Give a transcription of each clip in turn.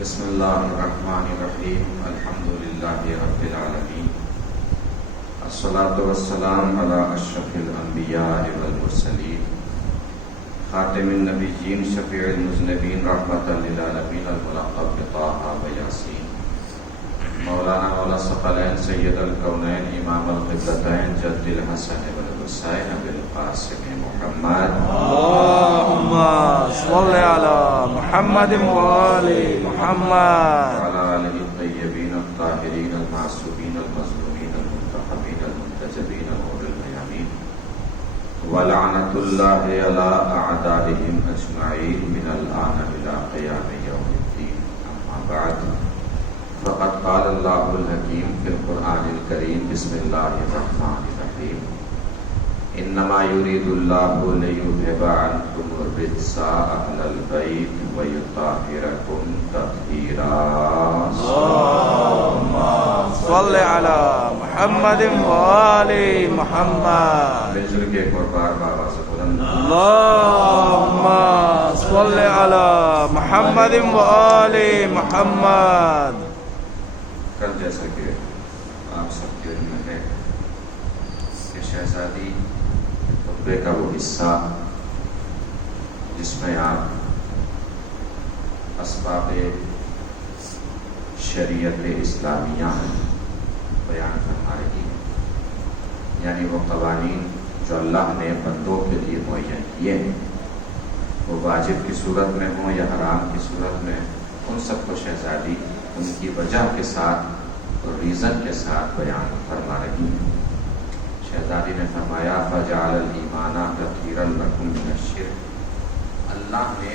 بسم اللہ الرحمن الرحیم الحمد للہ رب العالمین الصلاۃ والسلام علی اشرف الانبیاء والمرسلین خاتم النبیین شفیع المذنبین رحمۃ للعالمین الملقب بطٰہٰ و یاسین مولانا مولا ثقلین سید الکونین امام القبلتین جد الحسن والحسین بالقاسم محمد اللهم صل على محمد وآل محمد وعلى آلہ الطیبین الطاہرین المعصومین المظلومین المنتخبین المنتجبین غر المیامین ولعنۃ اللہ علی اعدائہم اجمعین من الآن الی قیام یوم الدین اما بعد فقد قال اللہ الحکیم فی القرآن الکریم بسم اللہ الرحمن الرحیم انما یرید اللہ لیذھب عنکم الرجس اہل البیت ویطہرکم تطہیرا اللهم صل على محمد وآل محمد مل جل کے ایک اور بار بابا سے بلند اللهم صل على محمد وآل محمد. کل جیسا کہ آپ سب کے علم میں ہے کہ شہزادی خطبے کا وہ حصہ جس میں آپ اسباب شریعت اسلامیہ بیان فرما رہی ہیں، یعنی وہ قوانین جو اللہ نے بندوں کے لیے معین کیے ہیں، وہ واجب کی صورت میں ہوں یا حرام کی صورت میں، ان سب کو شہزادی ان کی وجہ کے ساتھ اور ریزن کے ساتھ بیان فرما رہی ہیں۔ شہزادی نے فرمایا فجعل الایمان تطہیرا لکم من الشرک، اللہ نے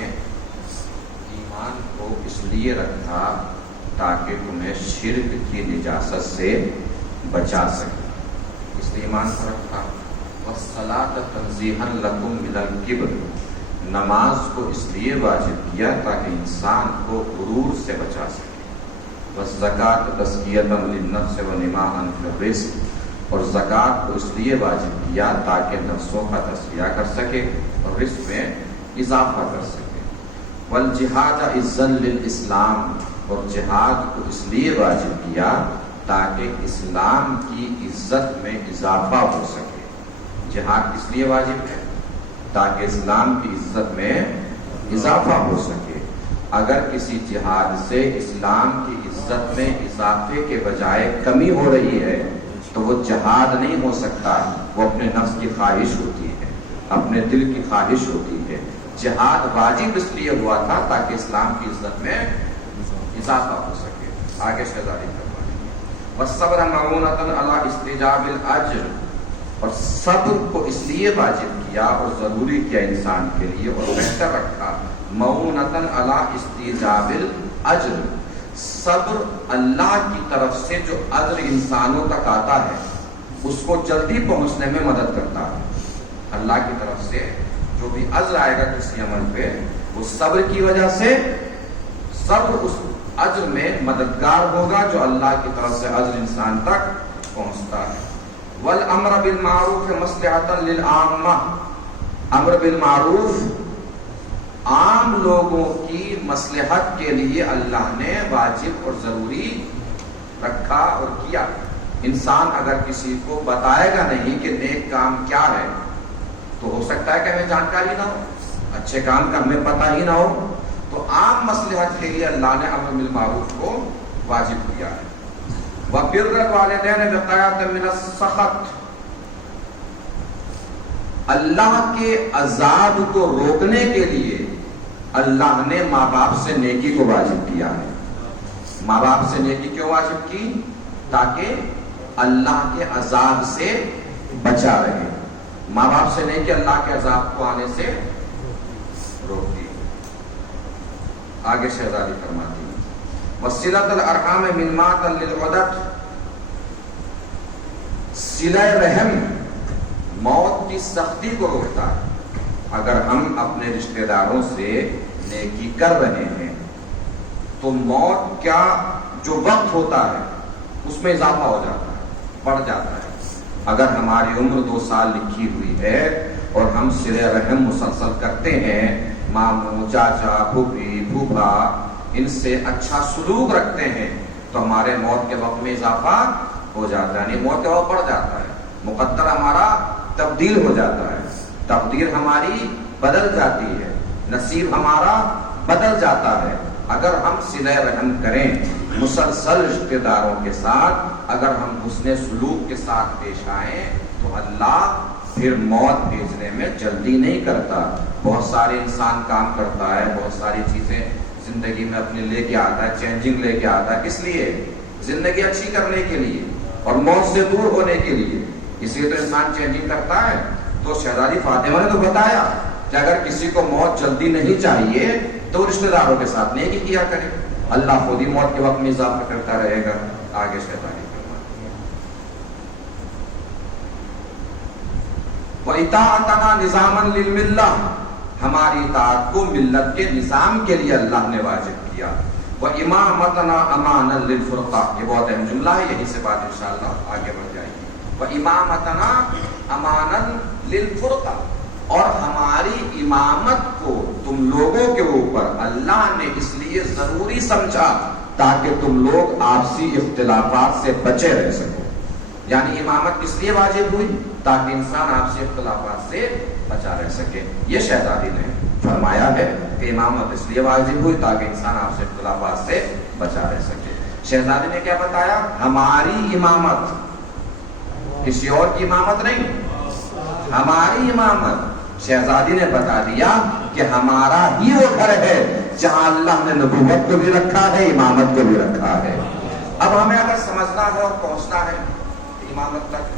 ایمان کو اس لیے رکھا تاکہ تمہیں شرک کی نجاست سے بچا سکے، اس لیے ایمان کو رکھا۔ والصلاۃ تنزیہا لکم من الکبر، نماز کو اس لیے واجب کیا تاکہ انسان کو غرور سے بچا سکے۔ والزکاۃ تزکیۃ للنفس ونماء فی الرزق، اور زکوٰۃ کو اس لیے واجب کیا تاکہ نفسوں کا تزکیہ کر سکے اور رزق میں اضافہ کر سکے۔ والجہاد عزا للاسلام، اور جہاد کو اس لیے واجب کیا تاکہ اسلام کی عزت میں اضافہ ہو سکے۔ جہاد اس لیے واجب ہے تاکہ اسلام کی عزت میں اضافہ ہو سکے۔ اگر کسی جہاد سے اسلام کی عزت میں اضافے کے بجائے کمی ہو رہی ہے تو وہ جہاد نہیں ہو سکتا، وہ اپنے نفس کی خواہش ہوتی ہے، اپنے دل کی خواہش ہوتی ہے۔ جہاد واجب اس لیے ہوا تھا تاکہ اسلام کی عزت میں اضافہ ہو سکے۔ آگے شہزادی فرمائیں گے والصبر معونۃ علی استجاب الاجر، اور صبر کو اس لیے واجب کیا اور ضروری کیا انسان کے لیے اور بہتر رکھا، معونۃ علی استجاب الاجر، صبر اللہ کی طرف سے جو اجر انسانوں تک آتا ہے اس کو جلدی پہنچنے میں مدد کرتا ہے۔ اللہ کی طرف سے جو بھی اجر آئے گا کسی عمل پہ، وہ صبر کی وجہ سے صبر اس اجر میں مددگار ہوگا جو اللہ کی طرف سے اجر انسان تک پہنچتا ہے۔ والامر بالمعروف مصلحۃ للعامہ، امر بالمعروف عام لوگوں کی مصلحت کے لیے اللہ نے واجب اور ضروری رکھا اور کیا۔ انسان اگر کسی کو بتائے گا نہیں کہ نیک کام کیا ہے تو ہو سکتا ہے کہ ہمیں جانکاری نہ ہو، اچھے کام کا ہمیں پتہ ہی نہ ہو، تو عام مصلحت کے لیے اللہ نے امر بالمعروف کو واجب کیا ہے۔ وَبِرَّ الْوَالِدَيْنِ وِقَايَةً مِنَ السَّخَطِ، اللہ کے عذاب کو روکنے کے لیے اللہ نے ماں باپ سے نیکی کو واجب کیا ہے۔ ماں باپ سے نیکی کیوں واجب کی؟ تاکہ اللہ کے عذاب سے بچا رہے۔ ماں باپ سے نیکی اللہ کے عذاب کو آنے سے روکتی۔ آگے شہزادی فرماتی ہے وصلۃ الارحام منمات للعدت، صلہ رحم موت کی سختی کو روکتا ہے۔ اگر ہم اپنے رشتہ داروں سے نیکی کر رہے ہیں تو موت کا جو وقت ہوتا ہے اس میں اضافہ ہو جاتا ہے، بڑھ جاتا ہے۔ اگر ہماری عمر 2 سال لکھی ہوئی ہے اور ہم صلہ رحم مسلسل کرتے ہیں، ماموں، چاچا، پھوپھی، پھوپھا، ان سے اچھا سلوک رکھتے ہیں تو ہمارے موت کے وقت میں اضافہ ہو جاتا ہے، یعنی موت کا وقت بڑھ جاتا ہے، مقدر ہمارا تبدیل ہو جاتا ہے، تقدیر ہماری بدل جاتی ہے، نصیب ہمارا بدل جاتا ہے۔ اگر ہم صلہ رحم کریں مسلسل رشتہ داروں کے ساتھ، اگر ہم حسن سلوک کے ساتھ پیش آئیں تو اللہ پھر موت بھیجنے میں جلدی نہیں کرتا۔ بہت سارے انسان کام کرتا ہے، بہت ساری چیزیں زندگی میں اپنے لے کے آتا ہے، چینجنگ لے کے آتا ہے، کس لیے؟ زندگی اچھی کرنے کے لیے اور موت سے دور ہونے کے لیے، اس لیے تو انسان چینجنگ کرتا ہے۔ تو شہزادی فاطمہ نے تو بتایا کہ اگر کسی کو موت جلدی نہیں چاہیے تو رشتہ داروں کے ساتھ نیکی کیا کرے، اللہ خود ہی موت کے وقت میں اضافہ کرتا رہے گا۔ آگے شہزادی وَإِطَاعَتَنَا نِظَامًا لِلْمِلَّةِ، ہماری اطاعت کو ملت کے نظام کے لیے اللہ نے واجب کیا۔ وَإِمَامَتَنَا أَمَانًا لِلْفُرْقَةِ، یہ بہت اہم جملہ ہے، یہی سے بات انشاءاللہ آگے بڑھ جائے گی۔ وَإِمَامَتَنَا أَمَانًا لِلْفُرْقَةِ، اور ہماری امامت کو تم لوگوں کے اوپر اللہ نے اس لیے ضروری سمجھا تاکہ تم لوگ آپسی اختلافات سے بچے رہ سکو۔ یعنی امامت کس لیے واجب ہوئی؟ تاکہ انسان آپسی اختلافات سے بچا رہ سکے۔ یہ شہزادی نے فرمایا ہے کہ امامت اس لیے واجب ہوئی تاکہ انسان آپسی اختلافات سے بچا رہ سکے۔ شہزادی نے کیا بتایا؟ ہماری امامت، کسی اور کی امامت نہیں، ہماری امامت۔ شہزادی نے بتا دیا کہ ہمارا ہی وہ گھر ہے جہاں اللہ نے نبوت کو بھی رکھا ہے، امامت کو بھی رکھا ہے۔ اب ہمیں اگر سمجھنا ہے اور پہنچنا ہے امامت تک،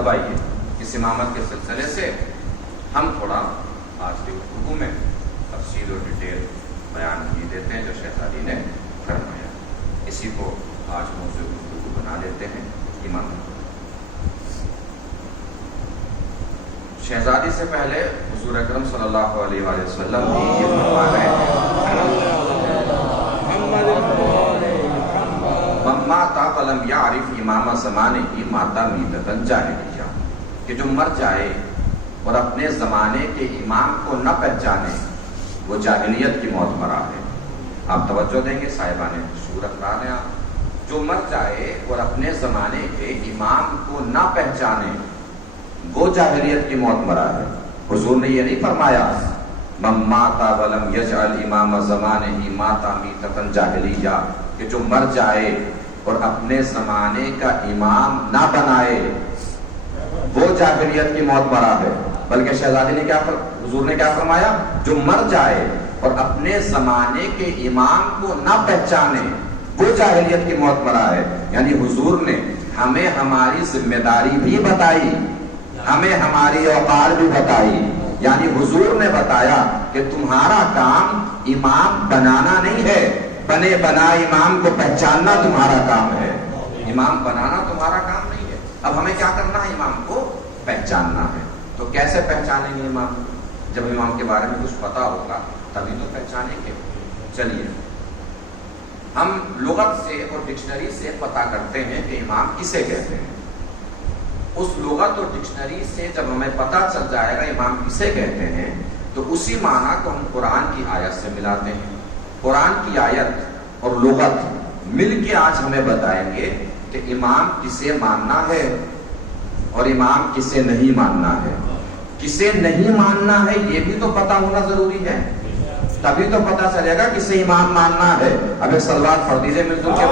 اب آئیے اس امامت کے سلسلے سے ہم تھوڑا آج کے گفتگو میں تفصیل اور ڈیٹیل بیان کیے دیتے ہیں جو شہزادی نے فرمایا، اسی کو آج موضوع گفتگو بنا لیتے ہیں امامت۔ شہزادی سے پہلے حضور اکرم صلی اللہ علیہ وآلہ وسلم بھی یہ فرما رہے ہیں، ماتا فلم یعرف امام زمانہ ماتا میتۃ جاہلیہ، کہ جو مر جائے اور اپنے زمانے کے امام کو نہ پہچانے وہ جاہلیت کی موت مرا ہے۔ آپ توجہ دیں گے صاحبان صورت رہا ہیں آپ، جو مر جائے اور اپنے زمانے کے امام کو نہ پہچانے وہ جاہلیت کی موت مرا ہے۔ حضور نے یہ نہیں فرمایا من مات ولم یجعل امام زمانہ ماتا میتۃ جاہلیہ، کہ جو مر جائے اور اپنے زمانے کا امام نہ بنائے وہ جاہلیت کی موت مرا ہے، بلکہ شہزادی نے کیا حضور نے کیا فرمایا؟ جو مر جائے اور اپنے زمانے کے امام کو نہ پہچانے وہ جاہلیت کی موت مرا ہے۔ یعنی حضور نے ہمیں ہماری ذمہ داری بھی بتائی، ہمیں ہماری اوقات بھی بتائی۔ یعنی حضور نے بتایا کہ تمہارا کام امام بنانا نہیں ہے، بنے بنا امام کو پہچاننا تمہارا کام ہے، امام بنانا تمہارا کام نہیں ہے۔ اب ہمیں کیا کرنا ہے؟ امام کو پہچاننا ہے۔ تو کیسے پہچانیں گے امام؟ جب امام کے بارے میں کچھ پتا ہوگا تبھی تو پہچانیں گے۔ چلیے ہم لغت سے اور ڈکشنری سے پتا کرتے ہیں کہ امام کسے کہتے ہیں۔ اس لغت اور ڈکشنری سے جب ہمیں پتا چل جائے گا امام کسے کہتے ہیں تو اسی معنی کو ہم قرآن کی آیت سے ملاتے ہیں۔ قرآن کی آیت اور لغت مل کے آج ہمیں بتائیں گے کہ امام کسے ماننا ہے اور امام کسے نہیں ماننا ہے۔ کسے نہیں ماننا ہے یہ بھی تو پتا ہونا ضروری ہے، تبھی تو پتا چلے گا کسے امام ماننا ہے۔ اب ایک صلوات پڑھ دیجیے مل جل کے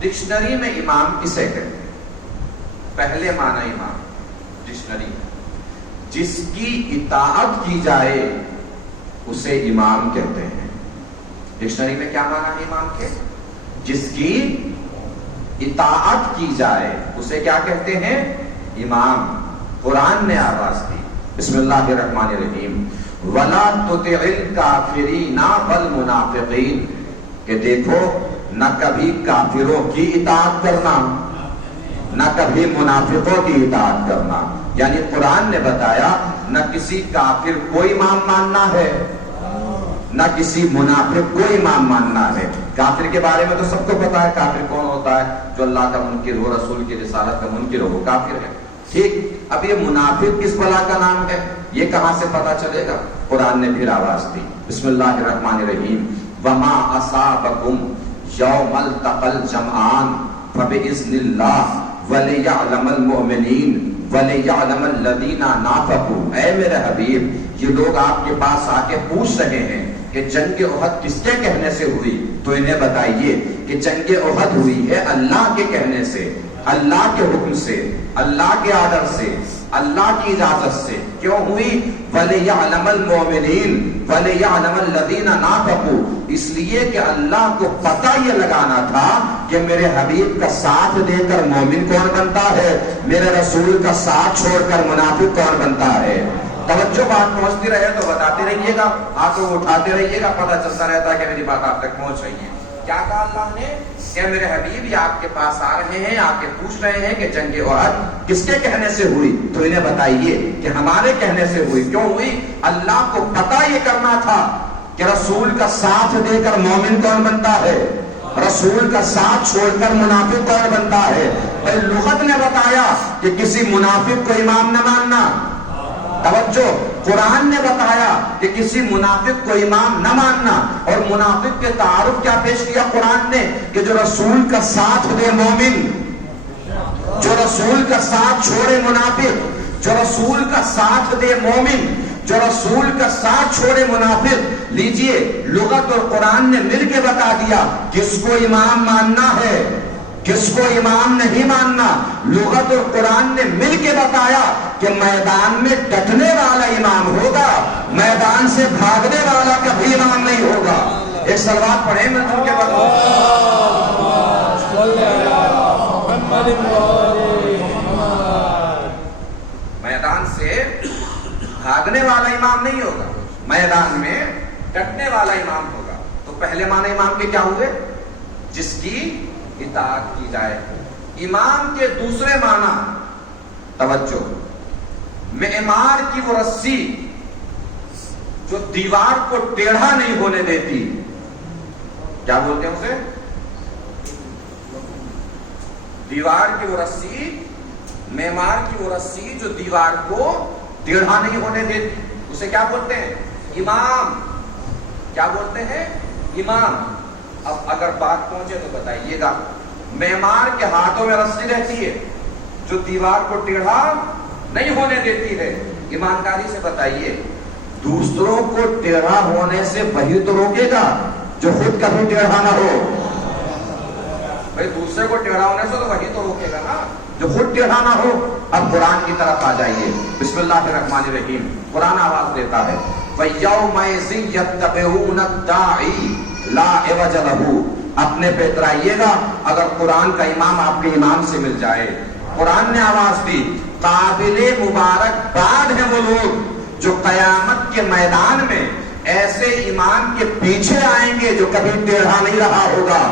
ڈکشنری میں امام کسے کہتے ہیں؟ پہلے معنی امام ڈکشنری جس کی اطاعت کی جائے اسے امام کہتے ہیں۔ ڈکشنری میں کیا معنی ہے امام کے؟ جس کی اطاعت کی جائے اسے کیا کہتے ہیں؟ امام۔ قرآن نے آواز دی، بسم اللہ الرحمن الرحیم، وَلَا تُطِعِ الْكَافِرِينَ وَالْمُنَافِقِينَ، کہ دیکھو نہ کبھی کافروں کی اطاعت کرنا نہ کبھی منافقوں کی اطاعت کرنا۔ یعنی قرآن نے بتایا نہ کسی کافر کو امام ماننا ہے نہ کسی منافق کو امام ماننا ہے۔ کافر کے بارے میں تو سب کو پتا ہے، کافر کون ہوتا ہے؟ جو اللہ کا منکر ہو، رسول کی رسالت کا منکر ہو، وہ کافر ہے۔ ٹھیک، اب یہ منافق کس بلا کا نام ہے یہ کہاں سے پتا چلے گا؟ قرآن نے پھر آواز دی، بسم اللہ الرحمن الرحیم، وَمَا أَصَابَكُمْ يَوْمَ الْتَقَى الْجَمْعَانِ فَبِإِذْنِ اللَّهِ وَلِيَعْلَمَ الْمُؤْمِنِينَ وَلِيَعْلَمَ الَّذِينَ نَافَقُوا۔ اے میرے حبیب، یہ لوگ آپ کے پاس آ کے پوچھ رہے ہیں کہ جنگ احد کس کے کہنے سے ہوئی، تو انہیں بتائیے کہ جنگ احد ہوئی ہے اللہ کے کہنے سے، اللہ کے حکم سے، اللہ کے آرڈر سے، اللہ کی اجازت سے۔ کیوں ہوئی؟ وَلِيَعْلَمَ الْمُؤْمِنِينَ وَلِيَعْلَمَ الَّذِينَ نَافَقُوا، اس لیے کہ اللہ کو پتہ یہ لگانا تھا کہ میرے حبیب کا ساتھ دے کر مومن کون بنتا ہے، میرے رسول کا ساتھ چھوڑ کر منافق کون بنتا ہے۔ توجہ، بات پہنچتی رہے تو بتاتے رہیے گا، ہاتھوں اٹھاتے رہیے گا، پتہ چلتا رہتا ہے کہ میری بات آپ تک پہنچ رہی ہے۔ کیا کہا اللہ نے کہ میرے حبیب یہ آپ کے پاس آ رہے ہیں، آپ کے پوچھ رہے ہیں کہ جنگ احد کس کے کہنے سے ہوئی، تو انہیں بتائیے کہ ہمارے کہنے سے ہوئی۔ کیوں ہوئی؟ اللہ کو پتہ یہ کرنا تھا کہ رسول کا ساتھ دے کر مومن کون بنتا ہے، رسول کا ساتھ چھوڑ کر منافق کون بنتا ہے۔ اور لغت نے بتایا کہ کسی منافق کو امام نہ ماننا۔ توجہ، قرآن نے بتایا کہ کسی منافق کو امام نہ ماننا، اور منافق کے تعارف کیا پیش کیا قرآن نے کہ جو رسول کا ساتھ دے مومن، جو رسول کا ساتھ چھوڑے منافق، جو رسول کا ساتھ دے مومن، جو رسول کا ساتھ چھوڑے منافق۔ لیجئے، لغت اور قرآن نے مل کے بتا دیا کس کو امام ماننا ہے، کس کو امام نہیں ماننا۔ لغت اور قرآن نے مل کے بتایا کہ میدان میں ڈٹنے والا امام ہوگا، میدان سے بھاگنے والا کبھی امام نہیں ہوگا۔ ایک صلوات پڑھیں مل جل کے میدان سے بھاگنے والا امام نہیں ہوگا، میدان میں ڈٹنے والا امام ہوگا۔ تو پہلے معنی امام کے کیا ہوئے؟ جس کی اطاعت کی جائے۔ امام کے دوسرے معنی، توجہ، معمار کی وہ رسی جو دیوار کو ٹیڑھا نہیں ہونے دیتی، کیا بولتے ہیں اسے؟ دیوار کی وہ رسی، معمار کی وہ رسی جو دیوار کو ٹیڑھا نہیں ہونے دیتی، اسے کیا بولتے ہیں؟ امام۔ کیا بولتے ہیں؟ امام۔ اب اگر بات پہنچے تو بتائیے گا، معمار کے ہاتھوں میں رسی رہتی ہے جو دیوار کو ٹیڑھا نہیں ہونے دیتی ہے، ایمانداری سے بتائیے دوسروں کو ٹیڑھا ہونے سے وہی تو روکے گا جو خود کبھی ٹیڑھا نہ ہو۔ بھائی دوسرے کو ٹیڑھا ہونے سے تو وہی تو روکے گا نا جو خود ٹیڑھا نہ ہو. اب قرآن کی طرف آ جائیے. بسم اللہ الرحمن الرحیم. قرآن آواز دیتا ہے وَيَوْمَئِذٍ يَتَّبِعُونَ الدَّاعِي لَا عِوَجَ لَهُ. اپنے پہ اترائیے گا اگر قرآن کا امام آپ کے امام سے مل جائے. قرآن نے آواز دی قابل مبارک باد ہیں وہ لوگ جو قیامت کے میدان میں ایسے امام کے پیچھے آئیں گے جو کبھی ٹیڑھا نہیں رہا ہوگا.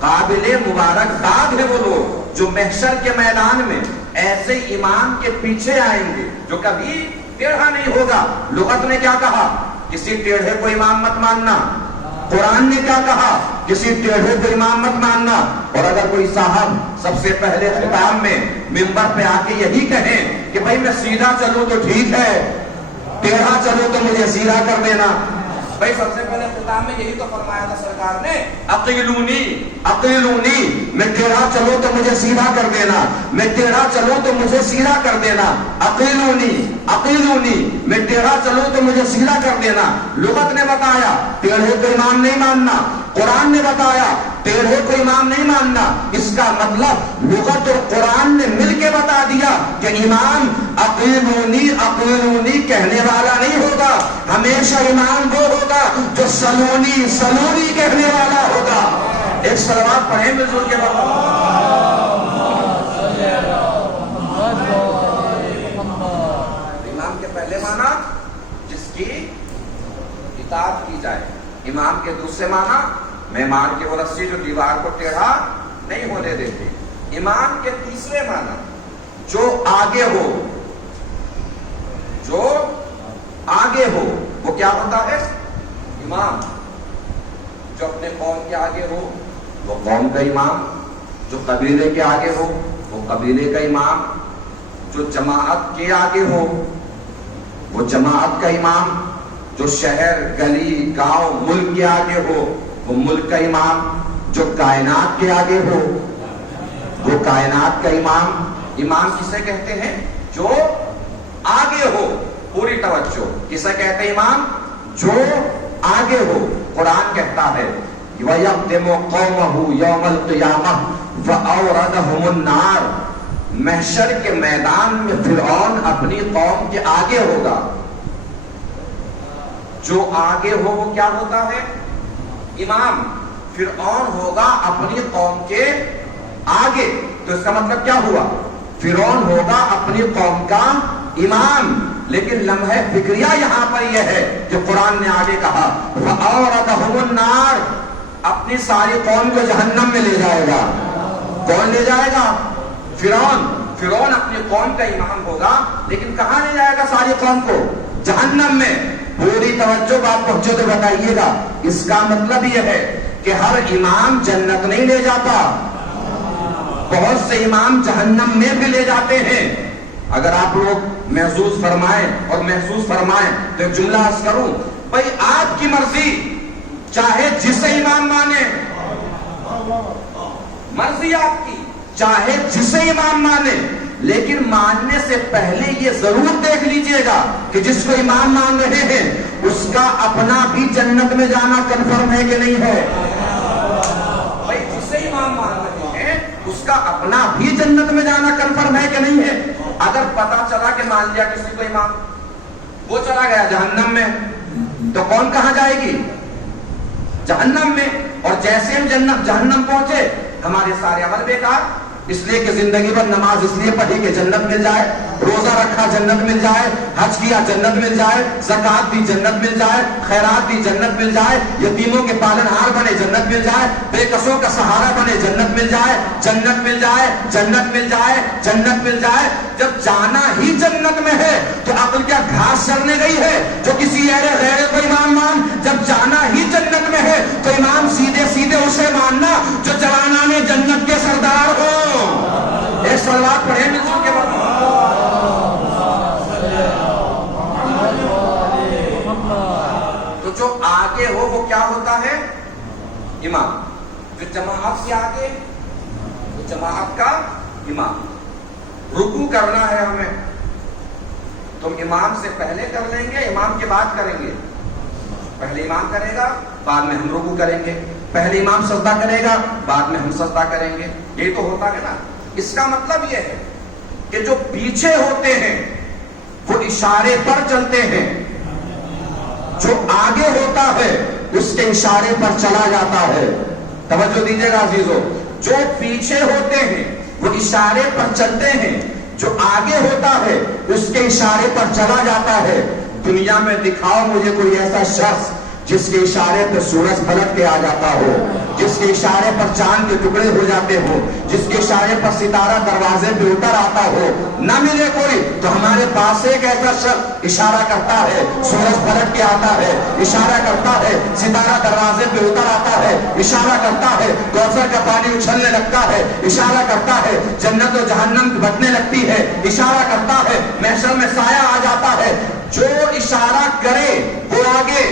قابل مبارک باد ہیں وہ لوگ جو محشر کے میدان میں ایسے امام کے پیچھے آئیں گے جو کبھی ٹیڑھا نہیں ہوگا. لغت نے کیا کہا؟ کسی ٹیڑھے کو امام مت ماننا. قرآن نے کیا کہا؟ کسی ٹیڑھے کو امام مت ماننا. اور اگر کوئی صاحب سب سے پہلے خطاب میں منبر پہ آ کے یہی کہیں کہ بھائی میں سیدھا چلوں تو ٹھیک ہے, ٹیڑھا چلوں تو مجھے سیدھا کر دینا. بھائی سب سے پہلے خطاب میں یہی تو فرمایا تھا سرکار نے عقیلونی عقیلونی, میں ٹیڑھا چلوں تو مجھے سیدھا کر دینا, میں ٹیڑھا چلوں تو مجھے سیدھا کر دینا. عقیلونی عقیلونی, میں ٹیڑھا چلوں تو مجھے سیدھا کر دینا. لغت نے بتایا ٹیڑھے کو امام نہیں ماننا. قرآن نے بتایا ٹیڑھے کو امام نہیں ماننا. اس کا مطلب لغت اور قرآن نے مل کے بتا دیا کہ امام عقیلونی عقیلونی کہنے والا نہیں ہوگا. ہمیشہ امام وہ ہوگا جو سلونی سلونی کہنے والا ہوگا. ایک صلوات پڑھیں مل جل کے وقت. امام کے پہلے معنی جس کی اطاعت کی جائے. امام کے دوسرے معنی معمار کی وہ رسی جو دیوار کو ٹیڑھا نہیں ہونے دیتی. امام کے تیسرے معنی جو آگے ہو, جو آگے ہو وہ کیا ہوتا ہے؟ امام. جو اپنے قوم کے آگے ہو وہ قوم کا امام, جو قبیلے کے آگے ہو وہ قبیلے کا امام, جو جماعت کے آگے ہو وہ جماعت کا امام, جو شہر گلی گاؤں ملک کے آگے ہو وہ ملک کا امام, جو کائنات کے آگے ہو وہ کائنات کا امام. امام کسے کہتے ہیں؟ جو آگے ہو. پوری توجہ, کسے کہتے ہیں امام؟ جو آگے ہو. قرآن کہتا ہے وَيَقْدِمُ قَوْمَهُ يَوْمَ الْقِيَامَةِ فَأَوْرَدَهُمُ النَّارِ. محشر کے میدان میں فرعون اپنی قوم کے آگے ہوگا. جو آگے ہو وہ کیا ہوتا ہے؟ امام. فرعون ہوگا اپنی قوم کے آگے. تو اس کا مطلب کیا ہوا؟ فرعون ہوگا اپنی قوم کا امام. لیکن لمحہ فکریہ یہاں پر یہ ہے کہ قرآن نے آگے کہا فَأَوْرَدَهُمُ النَّارِ, اپنی ساری قوم کو جہنم میں لے جائے گا. کون لے جائے گا؟ فرعون. فرعون اپنی قوم کا امام ہوگا لیکن کہاں لے جائے گا ساری قوم کو؟ جہنم میں. پوری توجہ بات پہنچے تو بتائیے گا. اس کا مطلب یہ ہے کہ ہر امام جنت نہیں لے جاتا, بہت سے امام جہنم میں بھی لے جاتے ہیں. اگر آپ لوگ محسوس فرمائیں اور محسوس فرمائیں تو ایک جملہ عرض کروں. بھائی آپ کی مرضی, چاہے جسے امام مانے, مرضی آپ کی چاہے جسے امام مانے, لیکن ماننے سے پہلے یہ ضرور دیکھ لیجئے گا کہ جس کو امام مان رہے ہیں اس کا اپنا بھی جنت میں جانا کنفرم ہے کہ نہیں ہے. بھائی جسے امام مان رہے ہیں اس کا اپنا بھی جنت میں جانا کنفرم ہے کہ نہیں ہے. اگر پتا چلا کہ مان لیا کسی کو امام, وہ چلا گیا جہنم میں, تو کون کہاں جائے گی؟ جہنم میں. اور جیسے ہم جہنم پہنچے ہمارے سارے عمل بیکار, اس لیے کہ زندگی بھر نماز اس لیے پڑھی کہ جنت مل جائے, روزہ رکھا جنت مل جائے, حج کیا جنت مل جائے, زکات دی جنت مل جائے, خیرات دی جنت مل جائے, یتیموں کے پالن ہار بنے جنت مل جائے, بے کسوں کا سہارا بنے جنت مل جائے, جنت مل جائے, جنت مل جائے, جنت مل جائے. جب جانا ہی جنت میں ہے تو عقل کیا گھاس چرنے گئی ہے جو کسی غیر کو امام مان؟ جب جانا ہی جنت میں ہے تو امام سیدھے سیدھے اسے ماننا جو جوانان جنت کے سردار ہو. ایک صلوات پڑھیں مل جل کے بعد. تو جو آگے ہو وہ کیا ہوتا ہے؟ امام. جو جماعت کے آگے وہ جماعت کا امام. رکوع کرنا ہے ہمیں, تم امام سے پہلے کر لیں گے, امام کے بعد کریں گے؟ پہلے امام کرے گا, بعد میں ہم رکوع کریں گے. پہلے امام سجدہ کرے گا، بعد میں ہم سجدہ کریں گے، یہ تو ہوتا ہے نا۔ اس کا مطلب یہ ہے کہ جو پیچھے ہوتے ہیں وہ اشارے پر چلتے ہیں، جو آگے ہوتا ہے اس کے اشارے پر چلا جاتا ہے۔ توجہ دیجیے گا عزیزو، جو پیچھے ہوتے ہیں وہ اشارے پر چلتے ہیں، جو آگے ہوتا ہے اس کے اشارے پر چلا جاتا ہے۔ دنیا میں دکھاؤ مجھے کوئی ایسا شخص جس کے اشارے پر سورج پلٹ کے آ جاتا ہو، جس کے اشارے پر چاند کے ٹکڑے ہو جاتے ہو، جس کے اشارے پر ستارہ دروازے پہ اتر آتا ہو۔ نہ ملے کوئی تو ہمارے پاس ایک ایسا شخص اشارہ کرتا ہے، سورج پلٹ کے آتا ہے، اشارہ کرتا ہے، ستارہ دروازے پہ اتر آتا ہے، اشارہ کرتا ہے، کوثر کا پانی اچھلنے لگتا ہے، اشارہ کرتا ہے، جنت و جہنم بٹنے لگتی ہے، اشارہ کرتا ہے، محشر میں سایہ آ جاتا ہے۔ جو اشارہ کرے وہ آگے،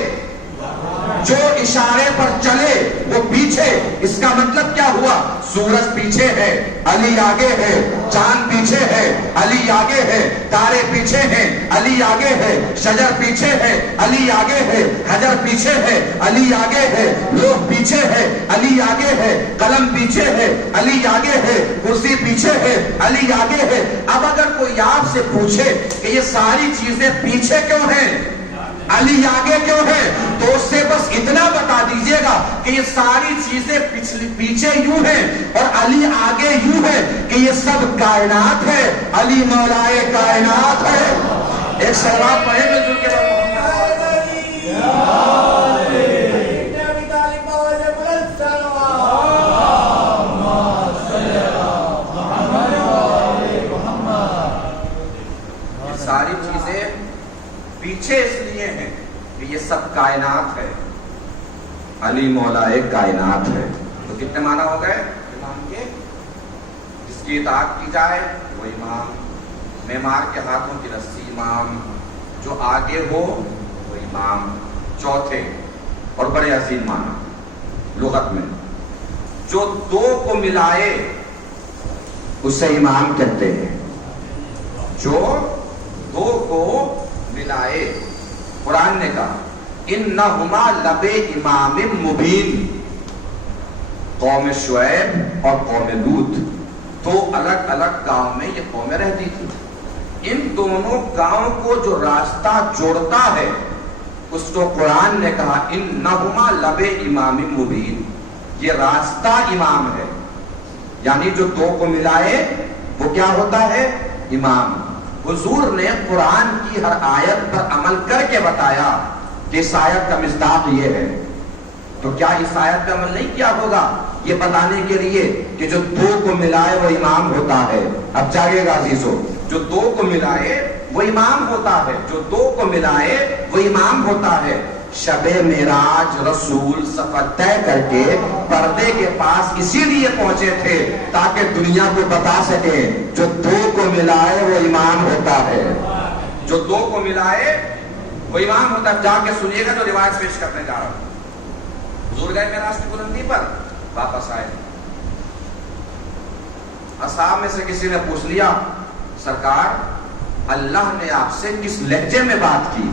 جو اشارے پر چلے وہ پیچھے۔ اس کا مطلب کیا ہوا؟ سورج پیچھے ہے، علی آگے ہے، چاند پیچھے ہے، علی آگے ہے، تارے پیچھے ہیں، علی آگے ہے، شجر پیچھے ہے، علی آگے ہے، حجر پیچھے ہے، علی آگے ہے، لوح پیچھے ہے، علی آگے ہے، قلم پیچھے ہے، علی آگے ہے، کرسی پیچھے ہے، علی آگے ہے۔ اب اگر کوئی آپ سے پوچھے کہ یہ ساری چیزیں پیچھے کیوں ہیں، علی آگے کیوں ہے، تو اس سے بس اتنا بتا دیجئے گا کہ یہ ساری چیزیں پیچھے یوں ہیں اور علی آگے یوں ہے کہ یہ سب کائنات ہے، علی مولائے کائنات ہے۔ ایک سلوات پڑھیں مل جل کے ساری چیزیں پیچھے اس لیے ہیں کہ یہ سب کائنات ہے، علی مولا کائنات ہے۔ تو کتنے معنی ہو گئے امام کے؟ جس کی اطاعت کی جائے وہ امام، معمار کے ہاتھوں کی رسی امام، جو آگے ہو وہ امام۔ چوتھے اور بڑے عظیم معنی لغت میں، جو دو کو ملائے اسے امام کہتے ہیں، جو دو کو ملائے۔ قرآن نے کہا انہما لب امام مبین، قوم شعیب اور قوم لوط دو الگ الگ گاؤں میں یہ قومیں رہتی تھی۔ ان دونوں گاؤں کو جو راستہ جوڑتا ہے اس کو قرآن نے کہا انہما لب امام مبین، یہ راستہ امام ہے، یعنی جو دو کو ملائے وہ کیا ہوتا ہے؟ امام۔ حضور نے قرآن کی ہر آیت پر عمل کر کے بتایا کہ اس آیت کا مصداق یہ ہے، تو کیا اس آیت پہ عمل نہیں کیا ہوگا یہ بتانے کے لیے کہ جو دو کو ملائے وہ امام ہوتا ہے؟ اب جاگے گا عزیزو، جو دو کو ملائے وہ امام ہوتا ہے، جو دو کو ملائے وہ امام ہوتا ہے۔ شب معراج رسول سفر طے کر کے پردے کے پاس اسی لیے پہنچے تھے تاکہ دنیا کو بتا سکے جو دو کو ملائے وہ امام ہوتا ہے، جو دو کو ملائے وہ امام ہوتا ہے۔ جا کے سنیے گا جو روایت پیش کرنے جا رہا ہوں۔ حضور گئے معراج کی بلندی پر، واپس آئے، اصحاب میں سے کسی نے پوچھ لیا سرکار اللہ نے آپ سے کس لہجے میں بات کی؟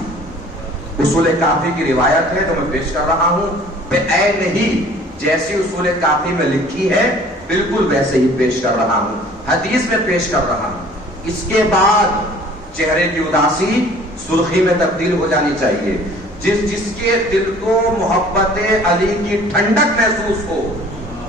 اصول کافی کی روایت ہے جو میں پیش کر رہا ہوں، بے اے نہیں، جیسی اصول کافی میں لکھی ہے بالکل ویسے ہی پیش کر رہا ہوں، حدیث میں پیش کر رہا ہوں۔ اس کے بعد چہرے کی اداسی سرخی میں تبدیل ہو جانی چاہیے۔ جس کے دل کو محبت علی کی ٹھنڈک محسوس ہو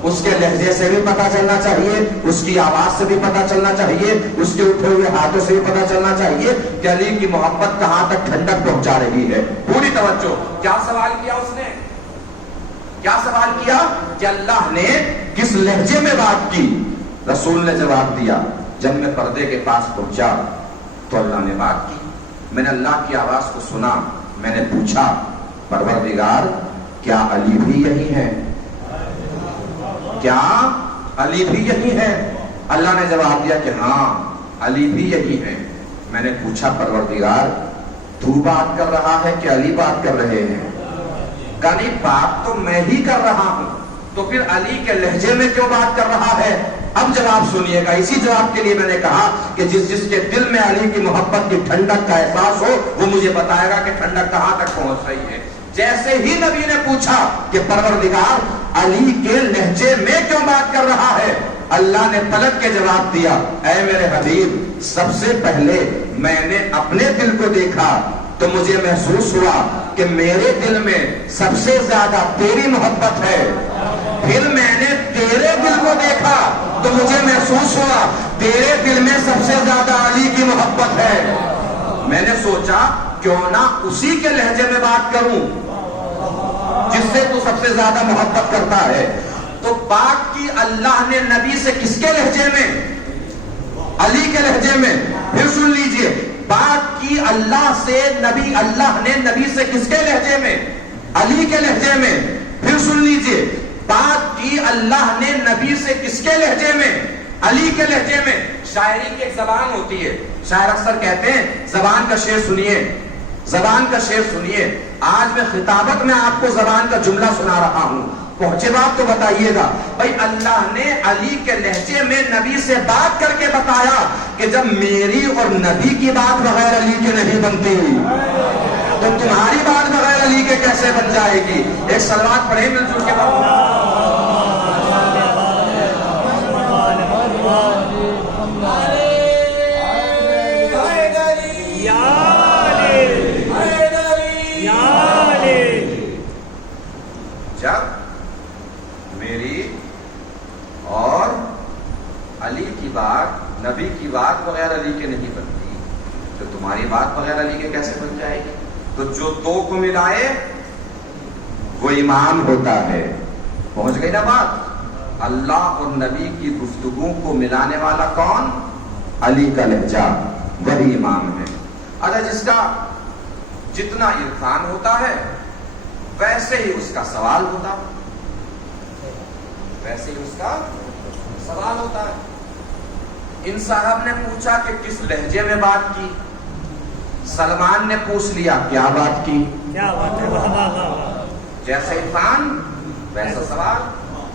اس کے لہجے سے بھی پتا چلنا چاہیے، اس کی آواز سے بھی پتا چلنا چاہیے، اس کے اٹھے ہوئے ہاتھوں سے بھی پتا چلنا چاہیے کہ علی کی محبت کہاں تک ٹھنڈک پہنچا رہی ہے۔ پوری توجہ۔ کیا سوال کیا اس نے؟ کیا سوال کیا کہ اللہ نے کس لہجے میں بات کی؟ رسول نے جواب دیا جب میں پردے کے پاس پہنچا تو اللہ نے بات کی، میں نے اللہ کی آواز کو سنا، میں نے پوچھا پروردگار کیا علی بھی یہی ہے؟ کیا علی بھی یہی ہے؟ اللہ نے جواب دیا کہ ہاں علی بھی یہی ہے۔ میں نے پوچھا پروردگار تو بات کر رہا ہے کہ علی بات کر رہے ہیں؟ کہا بات تو میں ہی کر رہا ہوں، تو پھر علی کے لہجے میں کیوں بات کر رہا ہے؟ اب جواب سنیے گا. اسی جواب کے لیے میں نے کہا کہ جس کے دل میں علی کی محبت کی ٹھنڈک کا احساس ہو وہ مجھے بتائے گا کہ ٹھنڈک کہاں تک پہنچ رہی ہے. جیسے ہی نبی نے پوچھا کہ پروردگار علی کے لہجے میں کیوں بات کر رہا ہے, اللہ نے پلٹ کے جواب دیا, اے میرے حبیب, سب سے پہلے میں نے اپنے دل کو دیکھا تو مجھے محسوس ہوا کہ میرے دل میں سب سے زیادہ تیری محبت ہے. پھر میں نے تیرے دل کو دیکھا تو مجھے محسوس ہوا تیرے دل میں سب سے زیادہ علی کی محبت ہے. میں نے سوچا کیوں نہ اسی کے لہجے میں بات کروں جس سے تو سب سے زیادہ محبت کرتا ہے. تو بات کی اللہ نے نبی سے کس کے لہجے میں؟ علی کے لہجے میں. پھر سن لیجئے, بات کی اللہ سے نبی, اللہ نے نبی سے کس کے لہجے میں؟ علی کے لہجے میں. پھر سن لیجئے, بات کی اللہ نے نبی سے کس کے لہجے میں؟ علی کے لہجے میں. شاعری کی ایک زبان ہوتی ہے, شاعر اکثر کہتے ہیں زبان کا شعر سنیے, زبان کا شعر سنیے. آج میں خطابت میں آپ کو زبان کا جملہ سنا رہا ہوں, پہنچے بات تو بتائیے گا. بھائی اللہ نے علی کے لہجے میں نبی سے بات کر کے بتایا کہ جب میری اور نبی کی بات بغیر علی کے نہیں بنتی تو تمہاری بات بغیر علی کے کیسے بن جائے گی. ایک صلوات پڑھیں مل جل کے جب میری اور علی کی بات, نبی کی بات بغیر علی کے نہیں بنتی تو تمہاری بات بغیر علی کے کیسے بن جائے گی. تو جو دو کو ملائے وہ امام ہوتا ہے. پہنچ گئی نا بات. اللہ اور نبی کی گفتگو کو ملانے والا کون؟ علی کا لہجہ, وہی امام ہے. اچھا, جس کا جتنا عرفان ہوتا ہے ویسے ہی اس کا سوال ہوتا ہے, ویسے ہی اس کا سوال ہوتا ہے. ان صاحب نے پوچھا کہ کس لہجے میں بات کی, سلمان نے پوچھ لیا کیا بات کی. جیسا عرفان ویسا سوال,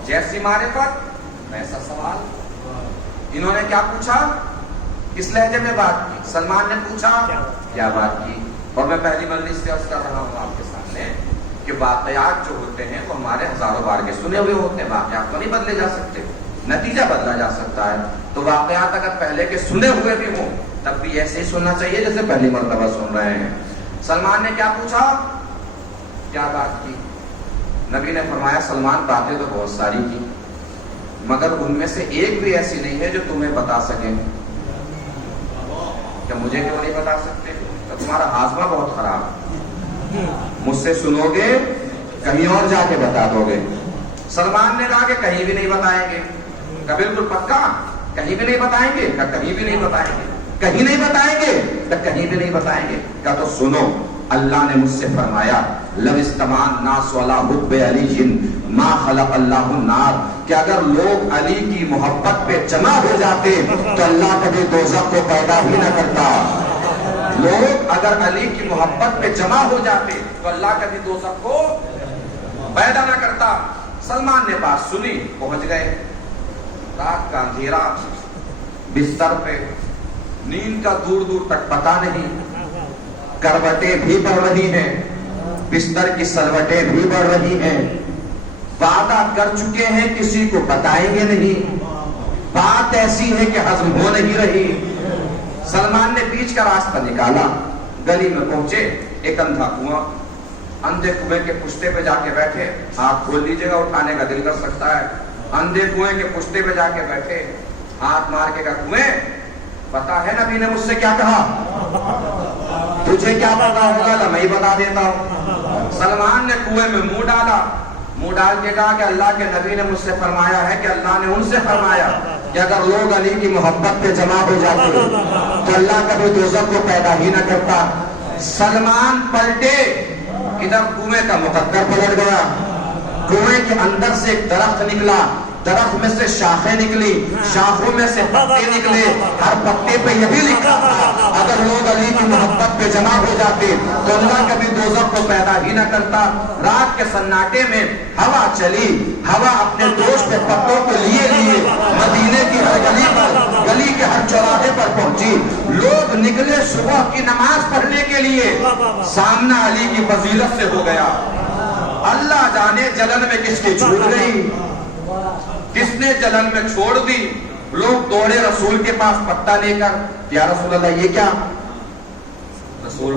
جیسی معرفت ویسا سوال. انہوں نے کیا پوچھا؟ کس لہجے میں بات کی. سلمان نے پوچھا کیا بات کی. اور میں پہلی مجلس سے عرض کر رہا ہوں آپ کے سامنے کہ واقعات جو ہوتے ہیں وہ ہمارے ہزاروں بار کے سنے ہوئے ہوتے ہیں. واقعات تو نہیں بدلے جا سکتے, نتیجہ بدلا جا سکتا ہے. تو واقعات اگر پہلے کے سنے ہوئے بھی ہوں تب بھی ایسے ہی سننا چاہیے جیسے پہلی مرتبہ سن رہے ہیں. سلمان نے کیا پوچھا؟ کیا بات کی. نبی نے فرمایا سلمان باتیں تو بہت ساری کی مگر ان میں سے ایک بھی ایسی نہیں ہے جو تمہیں بتا سکیں. کیا مجھے کیوں نہیں بتا سکتے؟ تو تمہارا ہاضمہ بہت خراب, مجھ سے سنو گے کہیں اور جا کے بتا دو گے. سلمان نے کہا کہ کہیں بھی نہیں بتائیں گے. کہ بالکل پکا کہیں بھی نہیں بتائیں گے. کہ کہیں بھی نہیں بتائیں گے. کہیں نہیں بتائیں گے. کہ کہیں بھی نہیں بتائیں گے. کہ تو سنو, اللہ نے مجھ سے فرمایا لو استمع الناس علی حب علی ما خلق اللہ النار, کہ اگر لوگ علی کی محبت پہ جمع ہو جاتے تو اللہ کبھی دوزخ کو پیدا ہی نہ کرتا. لوگ اگر علی کی محبت پہ جمع ہو جاتے تو اللہ کبھی دوزخ کو پیدا نہ کرتا. سلمان نے بات سنی, پہنچ گئے. رات کا اندھیرا, بستر پہ نیند کا دور دور تک پتہ نہیں. کروٹیں بھی بڑھ رہی ہیں, بستر کی سلوٹیں بھی بڑھ رہی ہیں. وعدہ کر چکے ہیں کسی کو بتائیں گے نہیں. بات ایسی ہے کہ ہضم ہو نہیں رہی. سلمان نے بیچ کا راستہ نکالا, گلی میں پہنچے. ایک اندھا کنواں, اندھے کنویں کے پشتے پہ جا کے بیٹھے. ہاتھ کھول لیجیے گا, اٹھانے کا دل کر سکتا ہے. اندھے کنویں کے پشتے پہ جا کے بیٹھے, ہاتھ مار کے کہا کنویں پتا ہے نبی نے مجھ سے کیا کہا؟ تجھے کیا پتا ہوگا؟ میں ہی بتا دیتا ہوں. سلمان نے کنویں میں منہ ڈالا, منہ ڈال کے کہا کہ اللہ کے نبی نے مجھ سے فرمایا ہے کہ اللہ نے ان سے فرمایا کہ اگر لوگ علی کی محبت پہ جمع ہو جاتے تو اللہ کبھی دوزخ کو پیدا ہی نہ کرتا. سلمان پلٹے, ادھر کنویں کا مقدر پلٹ گیا. کنویں کے اندر سے ایک درخت نکلا, درخت میں سے شاخیں نکلی، شاخوں میں سے پتے نکلے، ہر پتے پہ یہی لکھا تھا اگر لوگ علی کی محبت پہ جمع ہو جاتے تو اللہ کبھی دوزخ کو پیدا ہی نہ کرتا۔ رات کے سناٹے میں ہوا چلی، ہوا اپنے دوست پہ پتوں کو لیے مدینے کی ہر گلی پر، گلی کے ہر چوراہے پر پہنچی۔ لوگ نکلے صبح کی نماز پڑھنے کے لیے، سامنا علی کی فضیلت سے ہو گیا۔ اللہ جانے جلن میں کس کی چھوٹ گئی، کس نے جلن میں چھوڑ دی۔ لوگ دوڑے رسول کے پاس پتہ لے کر، یا رسول اللہ یہ کیا؟ رسول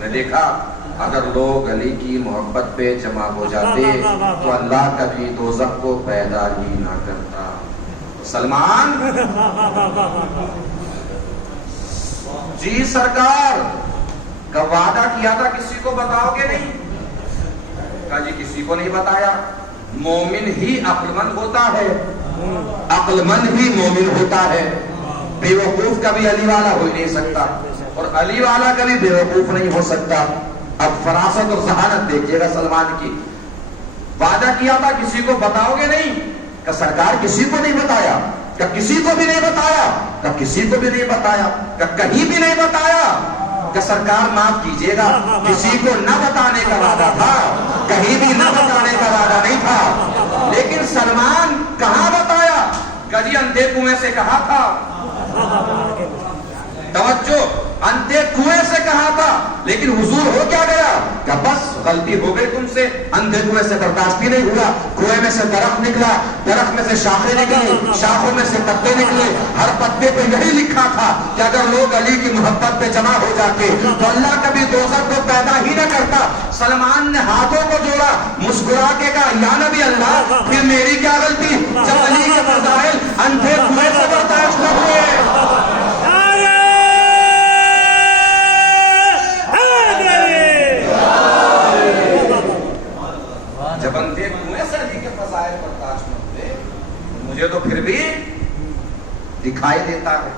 نے دیکھا اگر لوگ علی کی محبت پہ جمع ہو جاتے تو اللہ کبھی دوزخ کو پیدا ہی نہ کرتا۔ سلمان جی سرکار کا وعدہ کیا تھا کسی کو بتاؤ گے نہیں؟ کہا جی کسی کو نہیں بتایا۔ مومن ہی عقل مند ہوتا ہے، عقل مند ہی مومن ہوتا ہے۔ بے وقوف کبھی علی والا ہو ہی نہیں سکتا، اور علی والا کبھی بے وقوف نہیں ہو سکتا۔ اب فراست اور ذہانت دیکھیے گا سلمان کی۔ وعدہ کیا تھا کسی کو بتاؤ گے نہیں، کہ سرکار کسی کو نہیں بتایا، کہ کسی کو بھی نہیں بتایا، کہ کسی کو بھی نہیں بتایا، کہ کہیں بھی نہیں بتایا، کہ سرکار معاف کیجئے گا کسی کو نہ بتانے کا وعدہ تھا، کہیں بھی نہ بتانے کا وعدہ نہیں تھا۔ لیکن سلمان کہاں بتایا؟ کہ جی اندھے کنویں سے کہا تھا، توجہ، اندھے کنویں سے کہا تھا، لیکن حضور ہو کیا گیا؟ کہ بس غلطی ہو گئی تم سے، اندھے کنویں سے برداشت ہی نہیں ہوا، کنویں میں سے درخت نکلا، درخت میں سے شاخیں نکلی، شاخوں میں سے پتے نکلے، ہر پتے پہ یہی لکھا تھا کہ اگر لوگ علی کی محبت پہ جمع ہو جاتے تو اللہ کبھی دوزخ کو پیدا ہی نہ کرتا۔ سلمان نے ہاتھوں کو جوڑا، مسکرا کے کہا یا نبی اللہ پھر میری کیا غلطی جب علی کے فضائل اندھے کنویں سے برداشت نہ ہوئے۔ جب اندھے کنویں سے علی کے فضائل برداشت نہ ہوئے مجھے تو پھر بھی دکھائی دیتا ہے۔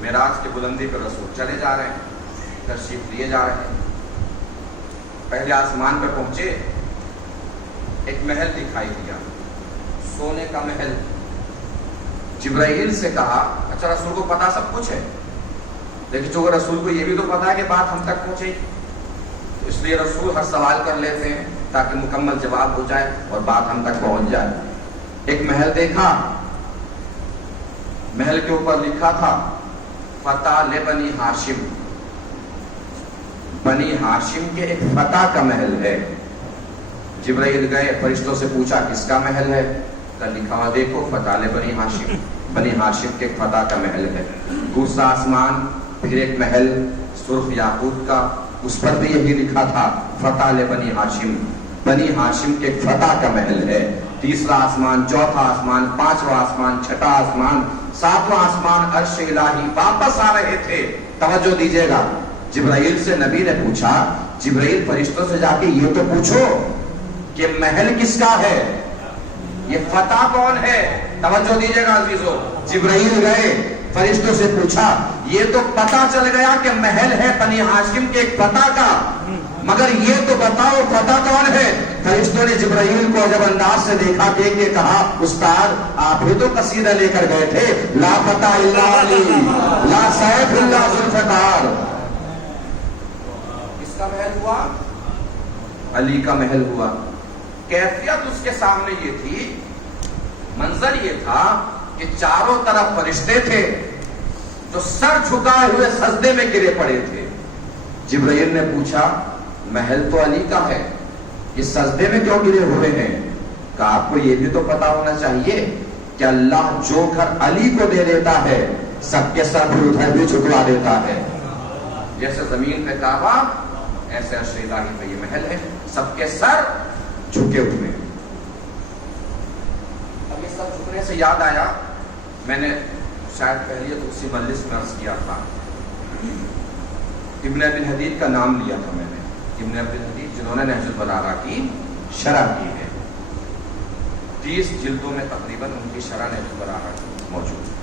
معراج کی بلندی پر رسول چلے جا رہے ہیں، تشریف لیے جا رہے ہیں، پہلے آسمان پہ پہنچے، ایک محل دکھائی دیا، سونے کا محل۔ جبرائیل سے کہا اچھا رسول کو پتا سب کچھ ہے، لیکن جو رسول کو یہ بھی تو پتا ہے کہ بات ہم تک پہنچے، اس لیے رسول ہر سوال کر لیتے ہیں تاکہ مکمل جواب ہو جائے اور بات ہم تک پہنچ جائے۔ ایک محل دیکھا، محل کے اوپر لکھا تھا فتح لبنی ہاشم، بنی ہاشم کے ایک فتح کا محل ہے۔ جبرائیل گئے، فرشتوں سے پوچھا کس کا محل ہے؟ تو لکھا ہوا دیکھو فتح لبنی ہاشم، بنی ہاشم کے ایک فتح کا محل ہے۔ دوسرا آسمان، پھر ایک محل سرخ یاقوت کا، اس پر بھی یہی لکھا تھا فتح لبنی ہاشم، بنی ہاشم کے ایک فتح کا محل ہے۔ تیسرا آسمان، چوتھا آسمان، پانچواں آسمان، چھٹا آسمان، ساتواں آسمان، عرش الہی واپس آ رہے تھے۔ توجہ دیجیے گا، جبرائیل سے نبی نے پوچھا، جبرائیل فرشتوں سے جا کے یہ تو پوچھو کہ محل کس کا ہے، یہ فتح کون ہے؟ توجہ دیجیے گا عزیزو، جبرائیل گئے، فرشتوں سے پوچھا، یہ تو پتہ چل گیا کہ محل ہے بنی ہاشم کے ایک فتح کا، مگر یہ تو بتاؤ فتح کون ہے؟ فرشتوں نے جبرائیل کو جب انداز سے دیکھا، دیکھ کے کہا استاد آپ ہی تو قصیدہ لے کر گئے تھے، لا فتح الا علی، لا سیف الا ذوالفقار۔ کس کا محل ہوا؟ علی کا محل ہوا۔ کیفیت اس کے سامنے یہ تھی، منظر یہ تھا کہ چاروں طرف فرشتے تھے جو سر جھکائے ہوئے سجدے میں گرے پڑے تھے۔ جبرائیل نے پوچھا محل تو علی کا ہے، یہ سجدے میں کیوں گرے ہوئے ہیں؟ کہ آپ کو یہ بھی تو پتا ہونا چاہیے کہ اللہ جو گھر علی کو دے دیتا ہے سب کے سر بھی ادھر بھی جھکوا دیتا ہے۔ جیسے زمین پہ کعبہ، ایسے عرش الہی پہ یہ محل ہے، سب کے سر جھکے ہوئے۔ اب یہ سب جھکنے سے یاد آیا، میں نے شاید پہلے تو اسی مجلس میں عرض کیا تھا، ابن ابی الحدید کا نام لیا تھا میں نے، ابن ابی الحدید جنہوں نے نہج البلاغہ کی شرح کی ہے، 30 جلدوں میں تقریباً ان کی شرح نہج البلاغہ موجود ہے۔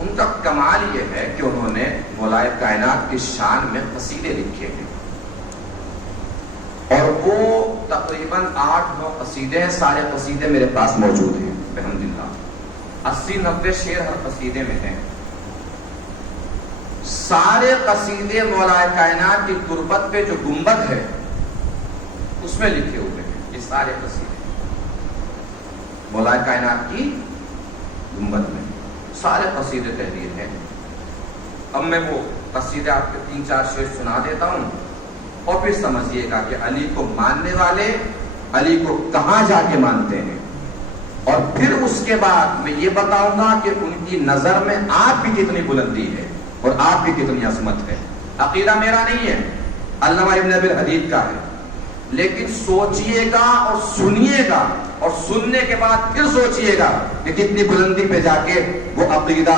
ان کا کمال یہ ہے کہ انہوں نے مولائے کائنات کی شان میں قصیدے لکھے ہیں، اور وہ تقریباً 8-9 قصیدے ہیں، سارے قصیدے میرے پاس موجود ہیں الحمدللہ، 80-90 شعر ہر قصیدے میں ہیں۔ سارے قصیدے مولا کائنات کی تربت پہ جو گنبد ہے اس میں لکھے ہوئے ہیں، یہ سارے قصیدے مولا کائنات کی گنبد میں سارے قصیدے تحریر ہیں۔ اب میں وہ قصیدے آپ کے 3-4 شعر سنا دیتا ہوں اور پھر سمجھیے گا کہ علی کو ماننے والے علی کو کہاں جا کے مانتے ہیں، اور پھر اس کے بعد میں یہ بتاؤں گا کہ ان کی نظر میں آپ کی کتنی بلندی ہے اور آپ کی کتنی عظمت ہے۔ عقیدہ میرا نہیں ہے، علامہ ابن ابی الحدید کا ہے، لیکن سوچئے گا اور سنیے گا، اور سننے کے بعد پھر سوچئے گا کہ کتنی بلندی پہ جا کے وہ عقیدہ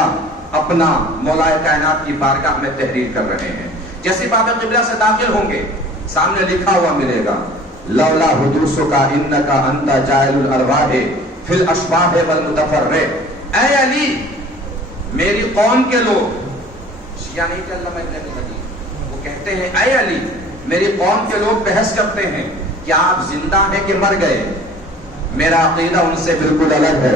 اپنا مولا کائنات کی بارگاہ میں تحریر کر رہے ہیں۔ جیسے باب قبلہ سے داخل ہوں گے سامنے لکھا ہوا ملے گا، لولا حدوثک انک انت جاعل الارواح فی الاشباح والمتفرع۔ اے علی، میری قوم کے لوگ، شیعہ نہیں کہ علامہ ابن ابی الحدید، وہ کہتے ہیں اے علی، میری قوم کے لوگ بحث کرتے ہیں کہ آپ زندہ ہیں کہ مر گئے، میرا عقیدہ ان سے بالکل الگ ہے۔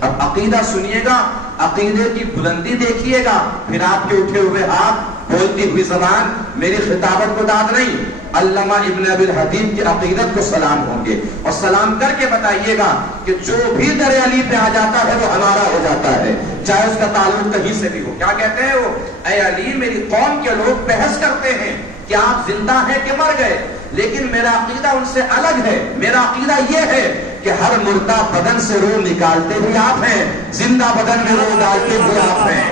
اب عقیدہ سنیے گا، عقیدے کی بلندی دیکھیے گا، پھر آپ کے اٹھے ہوئے ہاتھ، بولتی ہوئی زبان میری خطابت کو داد نہیں، علامہ ابن ابی الحدید کی عقیدت کو سلام ہوں گے، اور سلام کر کے بتائیے گا کہ جو بھی در علی پہ آ جاتا ہے وہ ہمارا ہو جاتا ہے، چاہے اس کا تعلق کہیں سے بھی ہو۔ کیا کہتے ہیں وہ؟ اے علی، میری قوم کے لوگ بحث کرتے ہیں کہ آپ زندہ ہیں کہ مر گئے، لیکن میرا عقیدہ ان سے الگ ہے۔ میرا عقیدہ یہ ہے کہ ہر مردہ بدن سے روح نکالتے بھی آپ ہیں، زندہ بدن میں روح ڈالتے بھی آپ ہیں۔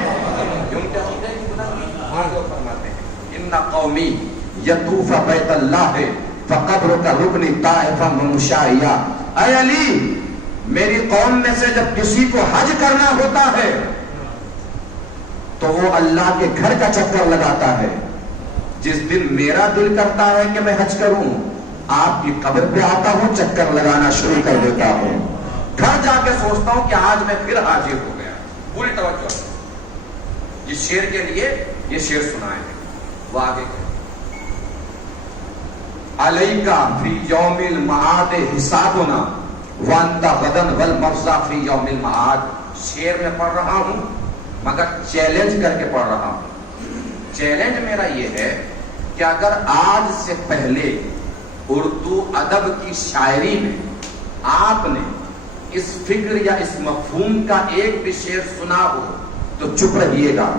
فرماتے ہیں ان قومی یطوف بیت اللہ فقبرک رکن طائف ممشائیا۔ اے علی، میری قوم میں سے جب کسی کو حج کرنا ہوتا ہے تو وہ اللہ کے گھر کا چکر لگاتا ہے۔ جس دن میرا دل کرتا ہے کہ میں حج کروں، آپ کی قبر پہ آتا ہوں، چکر لگانا شروع کر دیتا ہوں، گھر جا کے سوچتا ہوں کہ آج میں پھر حاضر ہو گیا۔ پوری توجہ، جس شعر کے لیے یہ شعر سنائے ہیں وہ آگے کہ علیکا فی یوم المعاد حسابنا وانت غدن والمرضى فی یوم المعاد۔ شعر میں پڑھ رہا ہوں مگر چیلنج کر کے پڑھ رہا ہوں۔ چیلنج میرا یہ ہے کہ اگر آج سے پہلے اردو ادب کی شاعری میں آپ نے اس فکر یا اس مفہوم کا ایک بھی شعر سنا ہو تو چپ رہیے گا،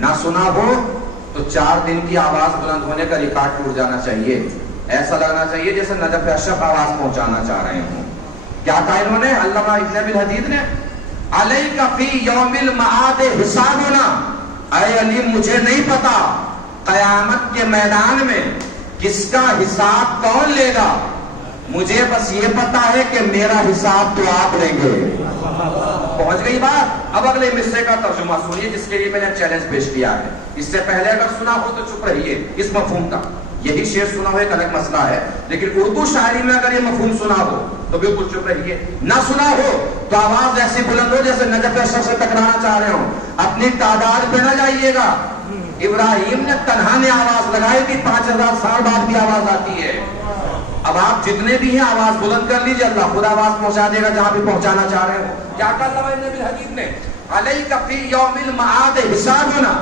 نہ سنا ہو تو 4 دن کی آواز بلند ہونے کا ریکارڈ ٹوٹ جانا چاہیے، ایسا لگنا چاہیے جیسے نجف اشرف آواز پہنچانا چاہ رہے ہوں۔ کیا کہا انہوں نے؟ علامہ ابن ابی الحدید نے، علیک فی یوم المعاد حسابنا۔ اے علی، مجھے نہیں پتا قیامت کے میدان میں کس کا حساب کون لے گا، مجھے بس یہ پتا ہے کہ میرا حساب تو آپ لیں گے۔ پہنچ گئی بات؟ اب اگلے مصرے کا ترجمہ سنیے جس کے لیے میں نے چیلنج پیش کیا ہے۔ اس سے پہلے اگر سنا ہو تو چپ رہیے، اس مفہوم کا یہی شعر سنا ہو ایک الگ مسئلہ ہے، لیکن اردو شاعری میں اگر یہ مفہوم سنا ہو تو بالکل چپ رہیے، نہ سنا ہو تو آواز ایسی بلند ہو جیسے نجف اشرف سے ٹکرانا چاہ رہے ہوں۔ اپنی تعداد پہ نہ جائیے گا، ابراہیم نے تنہا نے آواز لگائی تھی، 5000 سال بعد بھی آواز آتی ہے۔ اب آپ جتنے بھی ہیں آواز بلند کر لیجئے، اللہ خود آواز پہنچا دے گا جہاں بھی پہنچانا چاہ رہے ہو۔ کیا کہا علامہ ابن ابی الحدید نے؟ علیک فی یوم المعاد حسابنا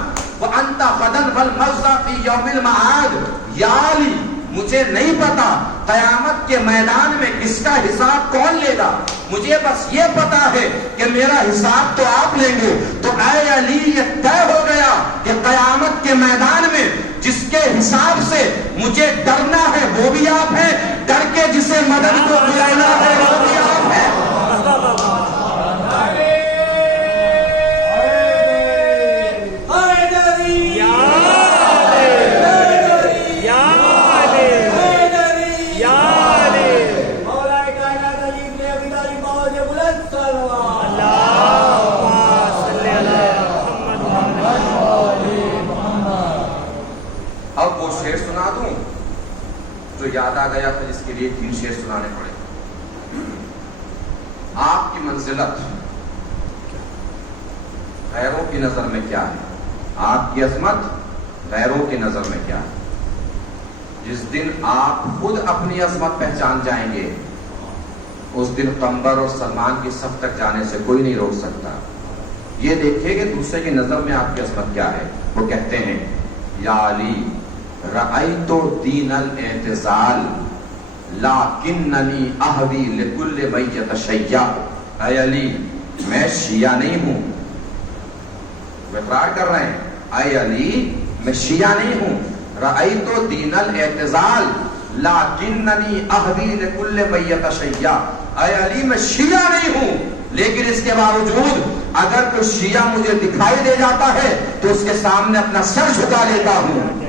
وانت غدن والمرضى فی یوم المعاد۔ یا علی، مجھے نہیں پتا قیامت کے میدان میں کس کا حساب کون لے گا، مجھے بس یہ پتا ہے کہ میرا حساب تو آپ لیں گے۔ تو اے علی، یہ طے ہو گیا کہ قیامت کے میدان میں جس کے حساب سے مجھے ڈرنا ہے وہ بھی آپ ہیں، ڈر کے جسے مدد کو بلانا ہے وہ بھی آپ ہیں۔ یاد آ گیا تھا جس کے لیے 3 شعر سنانے پڑے۔ آپ کی منزلت غیروں کی نظر میں کیا ہے، آپ کی عظمت غیروں کی نظر میں کیا ہے۔ جس دن آپ خود اپنی عظمت پہچان جائیں گے اس دن قمبر اور سلمان کی صف تک جانے سے کوئی نہیں روک سکتا. یہ دیکھیں کہ دوسرے کی نظر میں آپ کی عظمت کیا ہے. وہ کہتے ہیں یا علی رأیت دین الاعتزال لیکننی اہوی لکل من یتشیع. اے علی میں شیعہ نہیں ہوں. وہ اقرار کر رہے ہیں اے علی میں شیعہ نہیں ہوں. رأیت دین الاعتزال لیکننی اہوی لکل من یتشیع. اے علی میں شیعہ نہیں ہوں لیکن اس کے باوجود اگر کوئی شیعہ مجھے دکھائی دے جاتا ہے تو اس کے سامنے اپنا سر جھکا لیتا ہوں.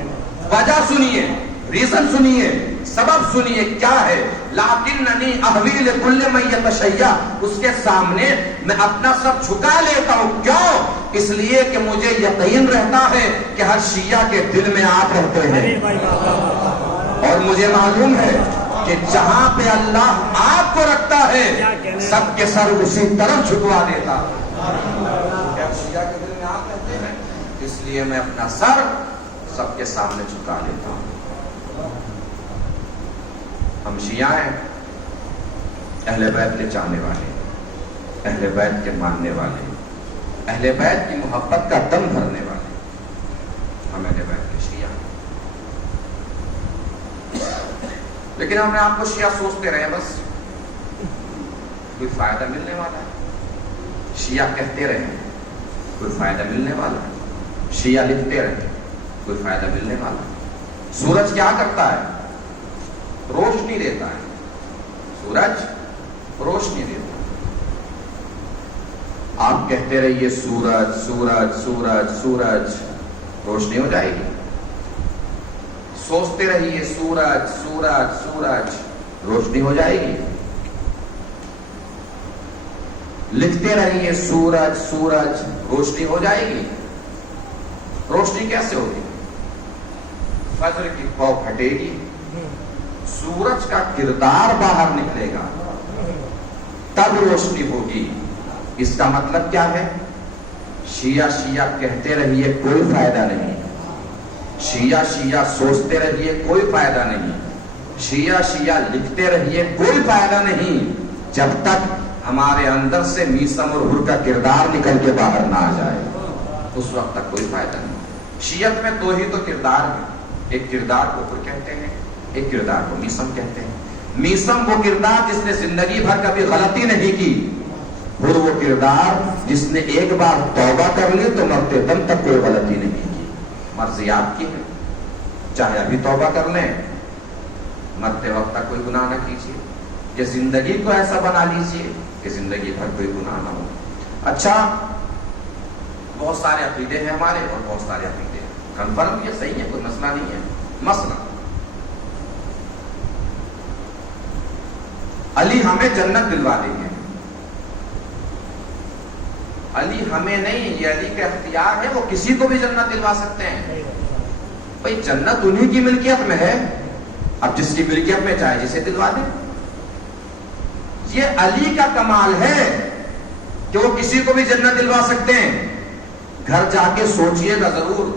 وجہ سنیے, ریزن سنیے, سبب سنیے کیا ہے. لیکننی اہوی لکل من یتشیع, اس کے سامنے میں اپنا سر جھکا لیتا ہوں. کیوں؟ اس لیے کہ مجھے یقین رہتا ہے کہ ہر شیعہ کے دل میں آپ رہتے ہیں اور مجھے معلوم ہے کہ جہاں پہ اللہ آپ کو رکھتا ہے سب کے سر اسی طرف جھکوا دیتا. شیعہ کے دل میں آپ رہتے ہیں اس لیے میں اپنا سر سب کے سامنے جھکا لیتا ہوں. ہم شیعہ ہیں, اہل بیت کے چاہنے والے, اہل بیت کے ماننے والے, اہل بیت کی محبت کا دم بھرنے والے. ہم اہل بیت کے شیعہ ہیں. لیکن ہم آپ کو شیعہ سوچتے رہے بس کوئی فائدہ ملنے والا ہے. شیعہ کہتے رہے کوئی فائدہ ملنے والا ہے. شیعہ لکھتے رہے کوئی فائدہ ملنے والا ہے. سورج کیا کرتا ہے؟ روشنی دیتا ہے. سورج روشنی دیتا ہے. آپ کہتے رہیے سورج سورج سورج سورج, روشنی ہو جائے گی. سوچتے رہیے سورج سورج سورج, روشنی ہو جائے گی. لکھتے رہیے سورج سورج, روشنی ہو جائے گی. روشنی کیسے ہوگی؟ فجر کی پاؤ پھٹے گی, سورج کا کردار باہر نکلے گا, تب روشنی ہوگی. اس کا مطلب کیا ہے؟ شیعہ شیعہ کہتے رہیے کوئی فائدہ نہیں. شیعہ شیعہ سوچتے رہیے کوئی فائدہ نہیں. شیعہ شیعہ لکھتے رہیے کوئی فائدہ نہیں جب تک ہمارے اندر سے میسم اور حر کا کردار نکل کے باہر نہ آ جائے. اس وقت تک کوئی فائدہ نہیں. شیعت میں دو ہی تو کردار ہیں, ایک کردار کو حر کہتے ہیں, ایک کردار کو میسم کہتے ہیں. میسم وہ کردار جس نے زندگی بھر کبھی غلطی نہیں کی. حر وہ کردار جس نے ایک بار توبہ کر لی تو مرتے دم تک کوئی غلطی نہیں کی. مرضی آپ کی ہے, چاہے ابھی توبہ کر لیں, مرتے وقت تک کوئی گناہ نہ کیجیے. کہ زندگی کو ایسا بنا لیجیے کہ زندگی بھر کوئی گناہ نہ ہو. اچھا, بہت سارے عقیدے ہیں ہمارے اور بہت سارے عقیدے ہیں. کنفرم یہ صحیح ہے, کوئی مسئلہ نہیں ہے. مسئلہ علی ہمیں جنت دلوا دیں گے. علی ہمیں نہیں, یہ علی کا اختیار ہے, وہ کسی کو بھی جنت دلوا سکتے ہیں. بھئی جنت انہی کی ملکیت میں ہے, اب جس کی ملکیت میں چاہے جسے دلوا دیں. یہ علی کا کمال ہے کہ وہ کسی کو بھی جنت دلوا سکتے ہیں. گھر جا کے سوچئے گا ضرور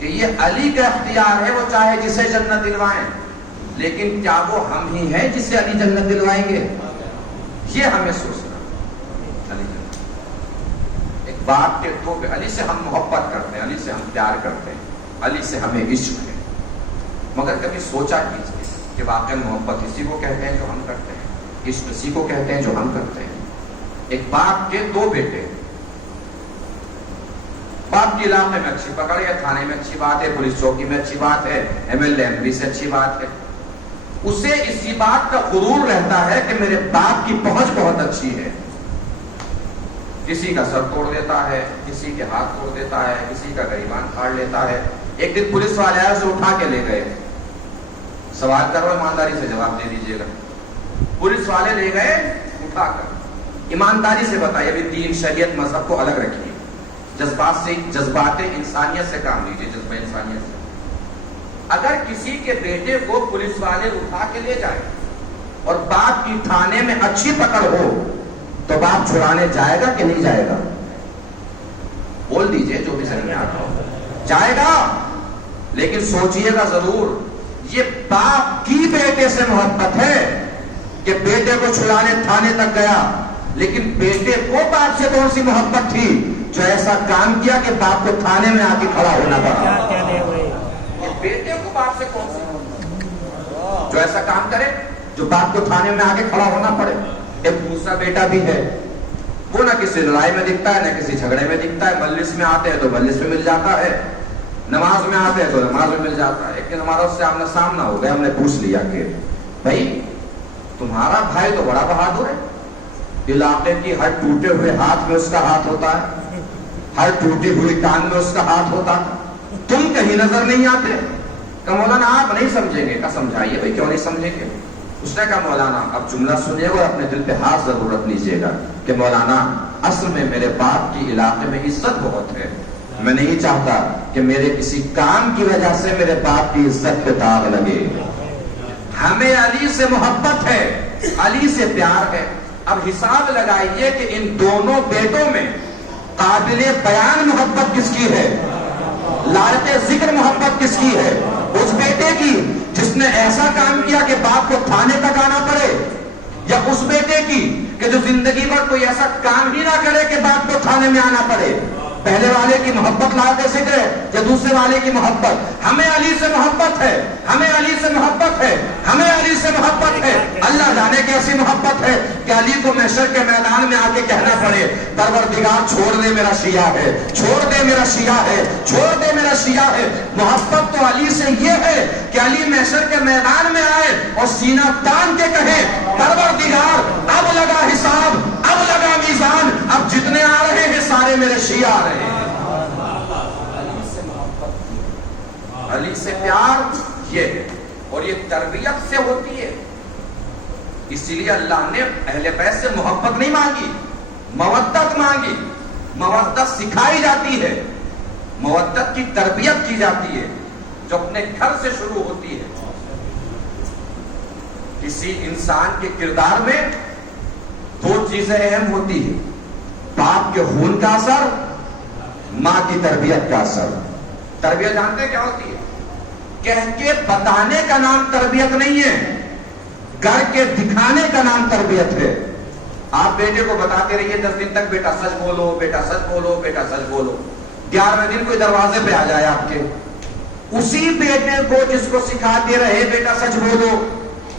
کہ یہ علی کا اختیار ہے, وہ چاہے جسے جنت دلوائیں. لیکن کیا وہ ہم ہی ہیں جسے علی جنت دلوائیں گے؟ یہ ہمیں سوچنا. علی جنت ایک بات کے تو علی سے ہم محبت کرتے ہیں, علی سے ہم پیار کرتے ہیں, علی سے ہمیں عشق ہے. مگر کبھی سوچا کیجیے کہ واقعی محبت اسی کو کہتے ہیں جو ہم کرتے ہیں, عشق اسی کو کہتے ہیں جو ہم کرتے ہیں. ایک باپ کے دو بیٹے, باپ کے علاقے میں اچھی پکڑ ہے, تھانے میں اچھی بات ہے, پولیس چوکی میں اچھی بات ہے, MLA MP سے اچھی بات ہے. اسے اسی بات کا غرور رہتا ہے کہ میرے باپ کی پہنچ بہت اچھی ہے. کسی کا سر توڑ دیتا ہے, کسی کے ہاتھ توڑ دیتا ہے, کسی کا گریبان پھاڑ لیتا ہے. ایک دن پولیس والے آئے, اسے اٹھا کے لے گئے. سوال کرو, ایمانداری سے جواب دے دیجیے گا. پولیس والے لے گئے اٹھا کر, ایمانداری سے بتائیے, ابھی دین شریعت مذہب کو الگ رکھیے, جذبات انسانیت سے کام لیجیے, جذبہ انسانیت سے. اگر کسی کے بیٹے کو پولیس والے اٹھا کے لے جائیں اور باپ کی تھانے میں اچھی پکڑ ہو تو باپ چھڑانے جائے گا کہ نہیں جائے گا؟ بول دیجئے, جو بھی سمجھ میں آتا ہو. جائے گا. لیکن سوچئے گا ضرور, یہ باپ کی بیٹے سے محبت ہے کہ بیٹے کو چھڑانے تھانے تک گیا، لیکن بیٹے کو باپ سے کون سی محبت تھی جو ایسا کام کیا کہ باپ کو تھانے میں آ کے کھڑا ہونا پڑا؟ یہ بیٹے کو باپ سے کون سی جو ایسا کام کرے جو باپ کو تھانے میں آ کے کھڑا ہونا پڑے؟ ایک دوسرا بیٹا بھی ہے، وہ نہ کسی لڑائی میں دکھتا ہے نہ کسی جھگڑے میں دکھتا ہے، مجلس میں آتے ہیں تو مجلس میں مل جاتا ہے، نماز میں آتے ہیں تو نماز میں مل جاتا ہے۔ ایک دن ہمارا اس سے آمنا سامنا ہو گیا، ہم نے پوچھ لیا کہ بھائی تمہارا بھائی تو بڑا بہادر ہے، علاقے کی ہر ٹوٹے ہوئے ہاتھ میں اس کا ہاتھ ہوتا ہے، ہر ٹوٹی ہوئی ٹانگ میں اس کا ہاتھ ہوتا ہے، تم کہیں نظر نہیں آتے؟ کہ مولانا آپ نہیں سمجھیں گے۔ کہ سمجھائیے بھائی، کیوں نہیں سمجھیں گے؟ اس نے کہا مولانا اب جملہ سنیے گا اور اپنے دل پہ ہاتھ ضرور رکھ لیجیے گا کہ مولانا اصل میں میرے باپ کی علاقے میں عزت بہت ہے، میں نہیں چاہتا کہ میرے کسی کام کی وجہ سے میرے باپ کی عزت پہ داغ لگے۔ ہمیں علی سے محبت ہے، علی سے پیار ہے۔ اب حساب لگائیے کہ ان دونوں بیٹوں میں قابل بیان محبت کس کی ہے، لائق ذکر محبت کس کی ہے؟ اس بیٹے کی جس نے ایسا کام کیا کہ باپ کو تھانے تک آنا پڑے، یا اس بیٹے کی کہ جو زندگی بھر کوئی ایسا کام ہی نہ کرے کہ باپ کو تھانے میں آنا پڑے؟ پہلے والے کی محبت لائق ذکر ہے یا دوسرے والے کی محبت؟ ہمیں علی سے محبت ہے، ہمیں علی سے محبت ہے، ہمیں علی سے محبت ہے۔ اللہ جانے کیسی محبت ہے کہ علی کو محشر کے میدان میں آ کے کہنا پڑے پروردگار چھوڑ دے میرا شیعہ ہے، چھوڑ دے میرا شیعہ ہے، چھوڑ دے میرا شیعہ ہے۔ محبت تو علی سے یہ ہے کہ علی محشر کے میدان میں آئے اور سینہ تان کے کہے پروردگار اب لگا حساب، اب لگا میزان، اب جتنے آ رہے ہیں سارے میرے شیعہ آ رہے ہیں۔ علی سے پیار یہ ہے، اور یہ تربیت سے ہوتی ہے۔ اسی لیے اللہ نے اہل بیت سے محبت نہیں مانگی، مودت مانگی۔ مودت سکھائی جاتی ہے، مودت کی تربیت کی جاتی ہے جو اپنے گھر سے شروع ہوتی ہے۔ کسی انسان کے کردار میں دو چیزیں اہم ہوتی ہیں، باپ کے خون کا اثر، ماں کی تربیت کا اثر۔ تربیت جانتے ہیں کیا ہوتی ہے؟ کہہ کے بتانے کا نام تربیت نہیں ہے، کر کے دکھانے کا نام تربیت ہے۔ آپ بیٹے کو بتاتے رہیے 10 دن تک بیٹا سچ بولو، بیٹا سچ بولو، بیٹا سچ بولو۔ 11ویں دن کوئی دروازے پہ آ جائے آپ کے، اسی بیٹے کو جس کو سکھاتے رہے بیٹا سچ بولو،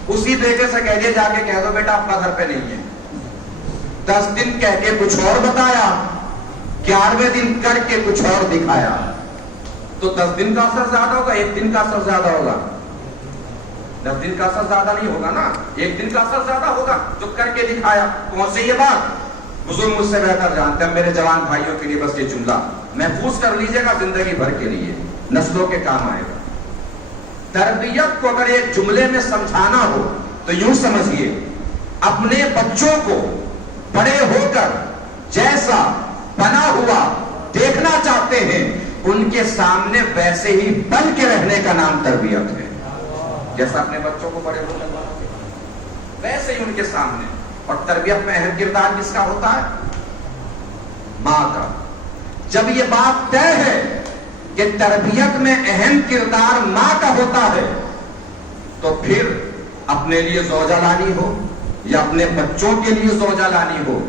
اسی بیٹے سے کہہ دیا جا کے کہہ دو بیٹا ابا گھر پہ نہیں ہے۔ 10 دن کہہ کے کچھ اور بتایا، 11ویں دن کر کے کچھ اور دکھایا، تو 10 دن کا اثر زیادہ ہوگا، 1 دن کا اثر زیادہ ہوگا؟ 10 دن کا اثر زیادہ نہیں ہوگا نا، 1 دن کا اثر زیادہ ہوگا جو کر کے دکھایا۔ کون سی یہ بات؟ بزرگ مجھ سے بہتر جانتے ہیں، میرے جوان بھائیوں کے لیے بس یہ جملہ محفوظ کر لیجئے گا، زندگی بھر کے لیے نسلوں کے کام آئے گا۔ تربیت کو اگر ایک جملے میں سمجھانا ہو تو یوں سمجھیے، اپنے بچوں کو بڑے ہو کر جیسا بنا ہوا دیکھنا چاہتے ہیں، ان کے سامنے ویسے ہی بن کے رہنے کا نام تربیت ہے۔ جیسا اپنے بچوں کو بڑے ہو کر ویسے ہی ان کے سامنے۔ اور تربیت میں اہم کردار کس کا ہوتا ہے؟ ماں کا۔ جب یہ بات طے ہے کہ تربیت میں اہم کردار ماں کا ہوتا ہے، تو پھر اپنے لیے زوجہ لانی ہو یا اپنے بچوں کے لیے زوجہ لانی ہو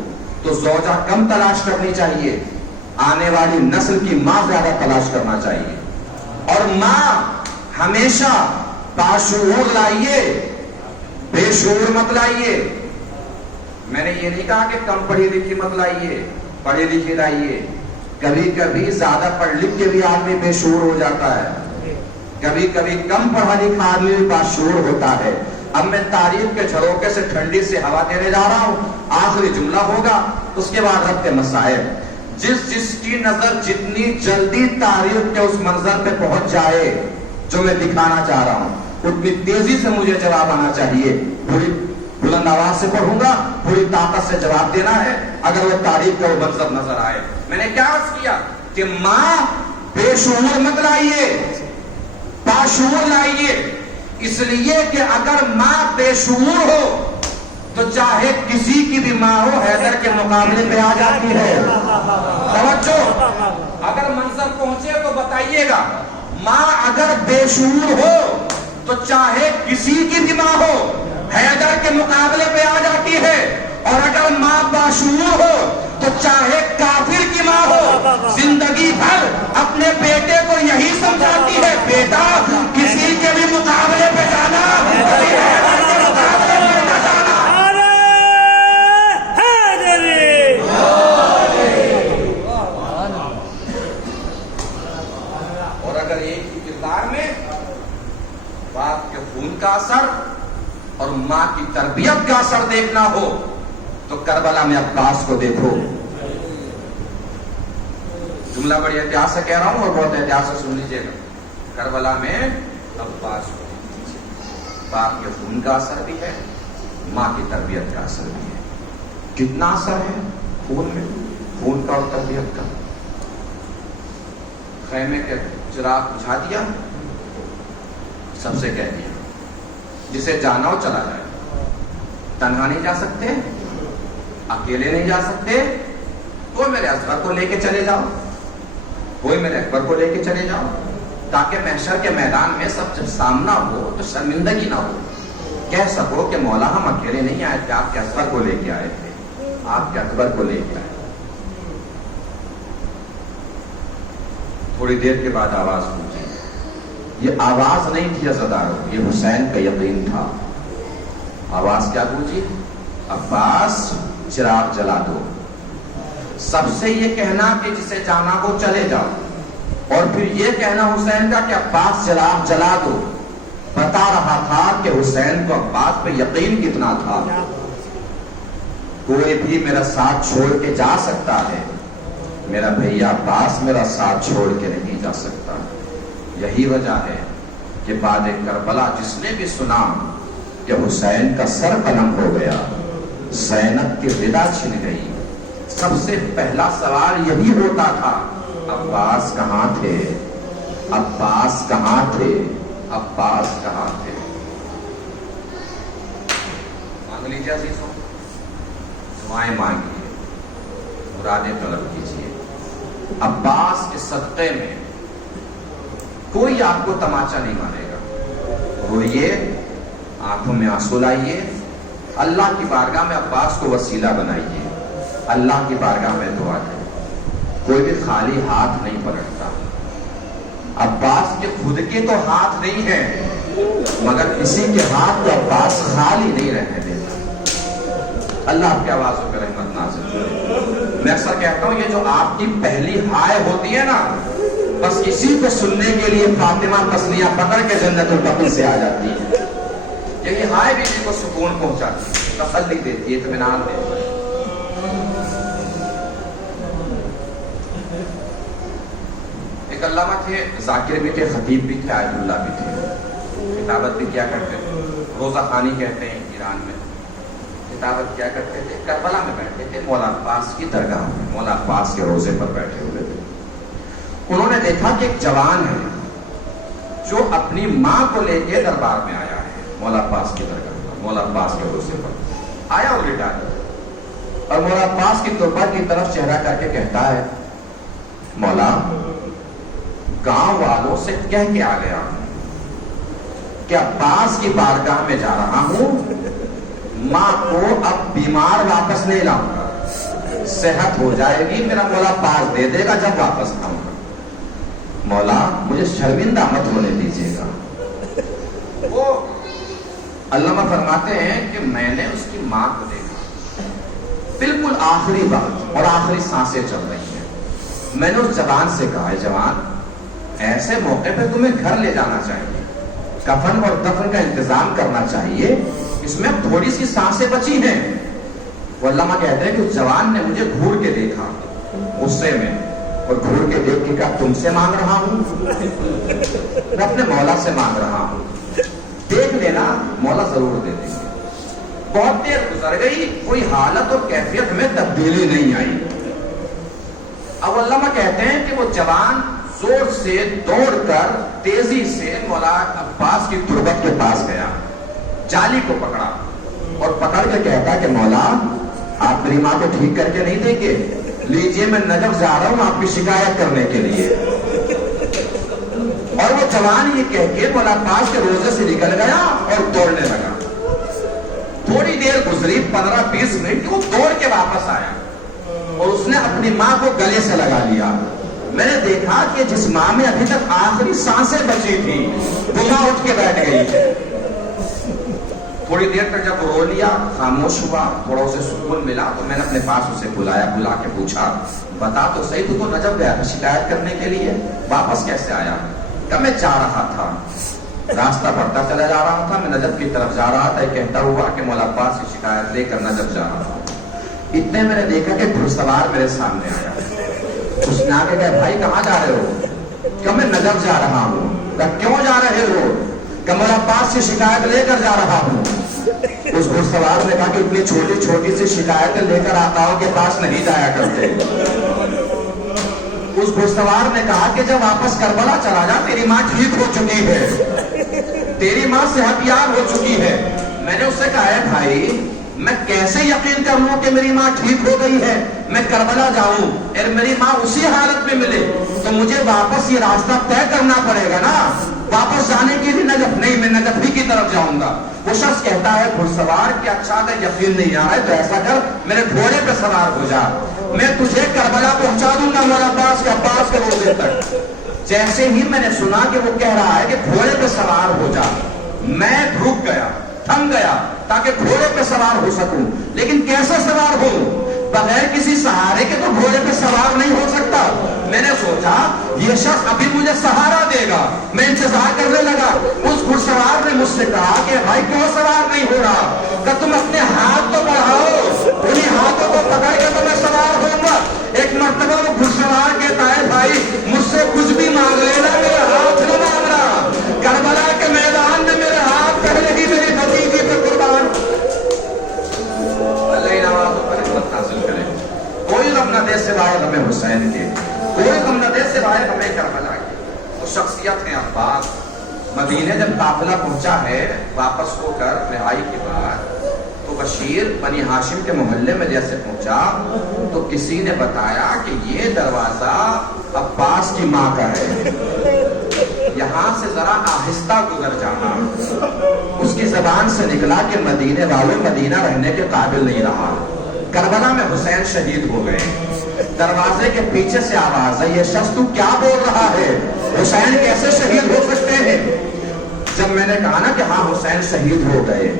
تو زوجہ کم تلاش کرنی چاہیے، آنے والی نسل کی ماں زیادہ تلاش کرنا چاہیے۔ اور ماں ہمیشہ باشعور لائیے، بے شعور مت لائیے۔ میں نے یہ نہیں کہا کہ کم پڑھی لکھی مت لائیے، پڑھی لکھی لائیے۔ کبھی کبھی زیادہ پڑھ لکھ کے بھی آدمی بے شعور ہو جاتا ہے، کبھی کبھی کم پڑھا لکھا آدمی بھی باشعور ہوتا ہے۔ اب میں تاریخ کے جھروکے سے ٹھنڈی سے ہوا دینے جا رہا ہوں، آخری جملہ ہوگا، اس کے بعد رب کے مسائل۔ جس کی نظر جتنی جلدی تاریخ کے اس منظر پہ پہنچ جائے جو میں دکھانا چاہ رہا ہوں، اتنی تیزی سے مجھے جواب آنا چاہیے۔ پوری بلند آواز سے پڑھوں گا، پوری طاقت سے جواب دینا ہے اگر وہ تاریخ کا وہ منظر نظر آئے۔ میں نے کیا عرض کیا کہ ماں بے شعور مت لائیے، باشعور لائیے۔ اس لیے کہ اگر ماں بے شعور ہو تو چاہے کسی کی بھی ماں ہو حیدر کے مقابلے پہ آ جاتی ہے۔ توجہ، اگر منظر پہنچے تو بتائیے گا۔ ماں اگر بے شعور ہو تو تو چاہے کسی کی بھی ماں ہو حیدر کے مقابلے پہ آ جاتی ہے، اور اگر ماں باشعور ہو تو چاہے کافر کی ماں ہو زندگی بھر اپنے بیٹے کو یہی سمجھاتی ہے، بیٹا کسی کے بھی مقابلے پہ جانا، کبھی حیدر کے مقابلے پہ نہ جانا۔ اور اگر ایک ہی کردار میں باپ کے خون کا اثر اور ماں کی تربیت کا اثر دیکھنا ہو تو کربلا میں عباس کو دیکھو۔ جملہ بڑی احتیاط سے کہہ رہا ہوں اور بہت احتیاط سے سن لیجیے گا۔ کربلا میں عباس کو دیکھو، باپ کے خون کا اثر بھی ہے، ماں کی تربیت کا اثر بھی ہے۔ کتنا اثر ہے خون میں، خون کا اور تربیت کا۔ خیمے کے چراغ بجھا دیا، سب سے کہہ دیا جسے جانا ہو چلا جائے، تنہا نہیں جا سکتے، اکیلے نہیں جا سکتے، کوئی میرے اصغر کو لے کے چلے جاؤ، کوئی میرے اکبر کو لے کے چلے جاؤ، تاکہ محشر کے میدان میں سب جب سامنا ہو تو شرمندگی نہ ہو، کہہ سکو کہ مولا ہم اکیلے نہیں آئے تھے، آپ کے اصغر کو لے کے آئے تھے، آپ کے اکبر کو لے کے آئے۔ تھوڑی دیر کے بعد آواز پوچھی، یہ آواز نہیں تھی عزادارو، یہ حسین کا یقین تھا۔ آواز کیا پوچھی؟ عباس چراغ جلا دو۔ سب سے یہ کہنا کہ جسے جانا ہو چلے جاؤ، اور پھر یہ کہنا حسین کا کہ عباس چراغ جلا دو، بتا رہا تھا کہ حسین کو عباس پہ یقین کتنا تھا۔ کوئی بھی میرا ساتھ چھوڑ کے جا سکتا ہے، میرا بھیا عباس میرا ساتھ چھوڑ کے نہیں جا سکتا۔ یہی وجہ ہے کہ بعد کربلا جس نے بھی سنا کہ حسین کا سر قلم ہو گیا، زینب کی ردا چھن گئی، سب سے پہلا سوال یہی ہوتا تھا، عباس کہاں تھے، عباس کہاں تھے، عباس کہاں تھے۔ مانگ لیجیے عزیزوں، دعائیں مانگیے، مرادیں طلب کیجیے۔ عباس کے صدقے میں کوئی آپ کو تماچا نہیں مارے گا۔ روئیے، آنکھوں میں آنسو لائیے، اللہ کی بارگاہ میں عباس کو وسیلہ بنائیے، اللہ کی بارگاہ میں دعا کریں۔ کوئی بھی خالی ہاتھ نہیں پلٹتا۔ عباس کے خود کے تو ہاتھ نہیں ہیں، مگر کسی کے ہاتھ کو عباس خالی نہیں رہنے دیتا۔ اللہ آپ کی آوازوں پہ رحمت نازل کرے۔ میں اکثر کہتا ہوں یہ جو آپ کی پہلی ہائے ہوتی ہے نا، بس اسی کو سننے کے لیے فاطمہ تسلیہ پکڑ کے جنت البقیع سے آ جاتی ہے۔ یہی ہائے بیوی کو سکون پہنچاتی ہے، تسلی دیتی ہے، اطمینان دیتی ہے۔ ایک علامہ تھے، ذاکر بھی تھے، خطیب بھی تھے، آیت اللہ بھی تھے، کتابت بھی کیا کرتے تھے، روزہ خوانی کہتے ہیں ایران میں، کتابت کیا کرتے تھے۔ کربلا میں بیٹھے تھے، مولا عباس کی درگاہ میں، مولا عباس کے روزے پر بیٹھے ہوئے تھے۔ انہوں نے دیکھا کہ ایک جوان ہے جو اپنی ماں کو لے کے دربار میں آیا ہے، مولا عباس کی درگاہ پر، مولا عباس کے روزے پر آیا اور لٹا گیا، اور مولا عباس کی تربہ کی طرف چہرہ کر کے کہتا ہے، مولا گاؤں والوں سے کہہ کے آ گیا ہوں کہ عباس کی بارگاہ میں جا رہا ہوں، ماں کو اب بیمار واپس نہیں لاؤں گا، صحت ہو جائے گی، میرا مولا پاس دے دے گا جب واپس آؤں گا، مولا مجھے شرمندہ مت ہونے دیجیے گا۔ وہ علامہ فرماتے ہیں کہ میں نے اس کی ماں کو دیکھا، بالکل آخری وقت اور آخری سانسیں چل رہی ہیں، میں نے اس جوان سے کہا، ہے جوان ایسے موقع پہ تمہیں گھر لے جانا چاہیے، کفن اور دفن کا انتظام کرنا چاہیے، اس میں تھوڑی سی سانسیں بچی ہیں۔ وہ علامہ کہتے ہیں کہ اس جوان نے مجھے گھور کے دیکھا غصے میں، اور گھور کے دیکھ کے کہا تم سے مانگ رہا ہوں، میں اپنے مولا سے مانگ رہا ہوں، دیکھ لینا مولا ضرور دے دیں گے۔ بہت دیر گزر گئی، کوئی حالت اور کیفیت میں تبدیلی نہیں آئی۔ اب علامہ کہتے ہیں کہ وہ جوان زور سے دوڑ کر تیزی سے مولا عباس کی تربت کے پاس گیا، جالی کو پکڑا اور پکڑ کے کہتا کہ مولا آپ میری ماں کو ٹھیک کر کے نہیں دیں گے، لیجئے میں نجف جا رہا ہوں آپ کی شکایت کرنے کے لیے۔ اور وہ جوان یہ کہہ کے مولا عباس کے روزے سے نکل گیا اور دوڑنے لگا. تھوڑی دیر گزری 15-20 منٹ، وہ دوڑ کے واپس آیا اور اس نے اپنی ماں کو گلے سے لگا لیا. میں نے دیکھا کہ جس ماں میں ابھی تک آخری سانسیں بچی تھی وہ ماں اٹھ کے بیٹھ گئی. تھوڑی دیر تک جب رو لیا، خاموش ہوا، تھوڑا اسے سکون ملا تو میں نے اپنے پاس اسے بلایا، بلا کے پوچھا بتا تو صحیح، تو نجف گیا تھا شکایت کرنے کے لیے، واپس کیسے آیا؟ کہ میں جا رہا تھا، راستہ بڑھتا چلا جا رہا تھا، میں نجف کی طرف جا رہا تھا، کہتا ہوا کہ مولا عباس کی شکایت لے کر نجف جا رہا تھا. اتنے میں نے دیکھا کہ گھڑسوار میرے سامنے آیا. اس نے آگے کہا بھائی کہاں جا رہے ہو؟ کہ میں نجف جا رہا ہوں. کہ کیوں جا رہے ہو؟ کہ مولا عباس کی شکایت لے کر جا رہا ہوں. اس گھڑسوار نے کہا کہ اتنی چھوٹی چھوٹی سی شکایتیں لے کر آقاؤں کے پاس نہیں جایا کرتے. اس گھڑسوار نے کہا کہ جب واپس کربلا چلا جا، تیری ماں ٹھیک ہو چکی ہے، تیری ماں صحت یاب ہو چکی ہے. میں نے اس سے کہا ہے بھائی میں کیسے یقین کر لوں کہ میری ماں ٹھیک ہو گئی ہے؟ میں کربلا جاؤں اور میری ماں اسی حالت میں ملے تو مجھے واپس یہ راستہ طے کرنا پڑے گا نا. واپس جانے کے لیے نجف نہیں، میں نجف ہی کی طرف جاؤں گا. وہ شخص کہتا ہے گھڑسوار کہ اچھا اگر یقین نہیں آ رہا ہے تو ایسا کر میرے گھوڑے پہ سوار ہو جا، میں تجھے کربلا پہنچا دوں گا مولا عباس کے روزے تک. جیسے ہی میں نے سنا کہ وہ کہہ رہا ہے کہ گھوڑے پہ سوار ہو جا، میں رک گیا، تھم گیا تاکہ گھوڑے پہ سوار ہو سکوں. لیکن کیسے سوار ہوں؟ بغیر کسی سہارے کے تو گھوڑے پہ سوار نہیں ہو سکتا. میں نے سوچا یہ شخص ابھی مجھے سہارا دے گا، میں انتظار کرنے لگا. اس گھڑسوار نے مجھ سے کہا کہ بھائی کیوں سوار نہیں ہو رہا؟ کہ تم اپنے ہاتھ تو بڑھاؤ، انہیں ہاتھوں کو پکڑ کے تو میں سوار ہوں گا. ایک مرتبہ وہ گھڑسوار کہتا ہے بھائی مجھ سے کچھ بھی مانگ لینا، میرے ہاتھ نہیں مانگ رہا. کربلا کے میدان میں میرے ہاتھ پہلے ہی میری بھتیجی پہ قربان. اللہ نوازوں پر عزت حاصل کرے. کوئی غم نہ دے سوائے غم حسین کے، کوئی غم نہ دے سوائے غم کربلا کے. وہ شخصیت ہے عباس. مدینے جب قافلہ پہنچا ہے واپس ہو کر رہائی کے بعد تو بشیر بنی ہاشم کے محلے میں جیسے پہنچا تو کسی نے بتایا کہ یہ دروازہ عباس کی ماں کا ہے، یہاں سے ذرا آہستہ گزر جانا. اس کی زبان سے نکلا کہ مدینے والوں مدینہ رہنے کے قابل نہیں رہا، کربلا میں حسین شہید ہو گئے. دروازے کے پیچھے سے آواز ہے یہ شخص تو کیا بول رہا ہے؟ حسین کیسے شہید ہو سکتے ہیں؟ جب میں نے کہا نا کہ ہاں حسین شہید ہو گئے،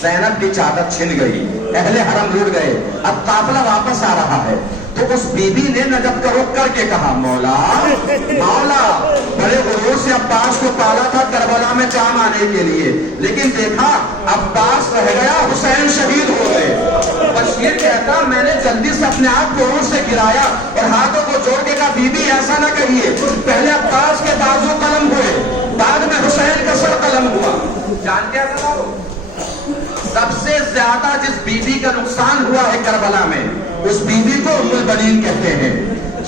زینب کی چادر چھن گئی، اہل حرم لٹ گئے، اب قافلہ واپس آ رہا ہے، تو اس بی بی نے نجف کا رخ کر کے کہا مولا مولا بڑے غرور سے عباس کو پالا تھا کربلا میں کام آنے کے لیے، لیکن دیکھا عباس رہ گیا، حسین شہید ہو گئے. بشیر کہتا میں نے جلدی سے اپنے آپ کو عروج سے گرایا اور ہاتھوں کو جوڑ کے کہا بی بی ایسا نہ کہیے، پہلے عباس کے بازو قلم ہوئے، بعد میں حسین کا سر قلم ہوا. جانتے ہیں سب سے زیادہ جس بی بی کا نقصان ہوا ہے کربلا میں اس بی بی کو ام البنین کہتے ہیں.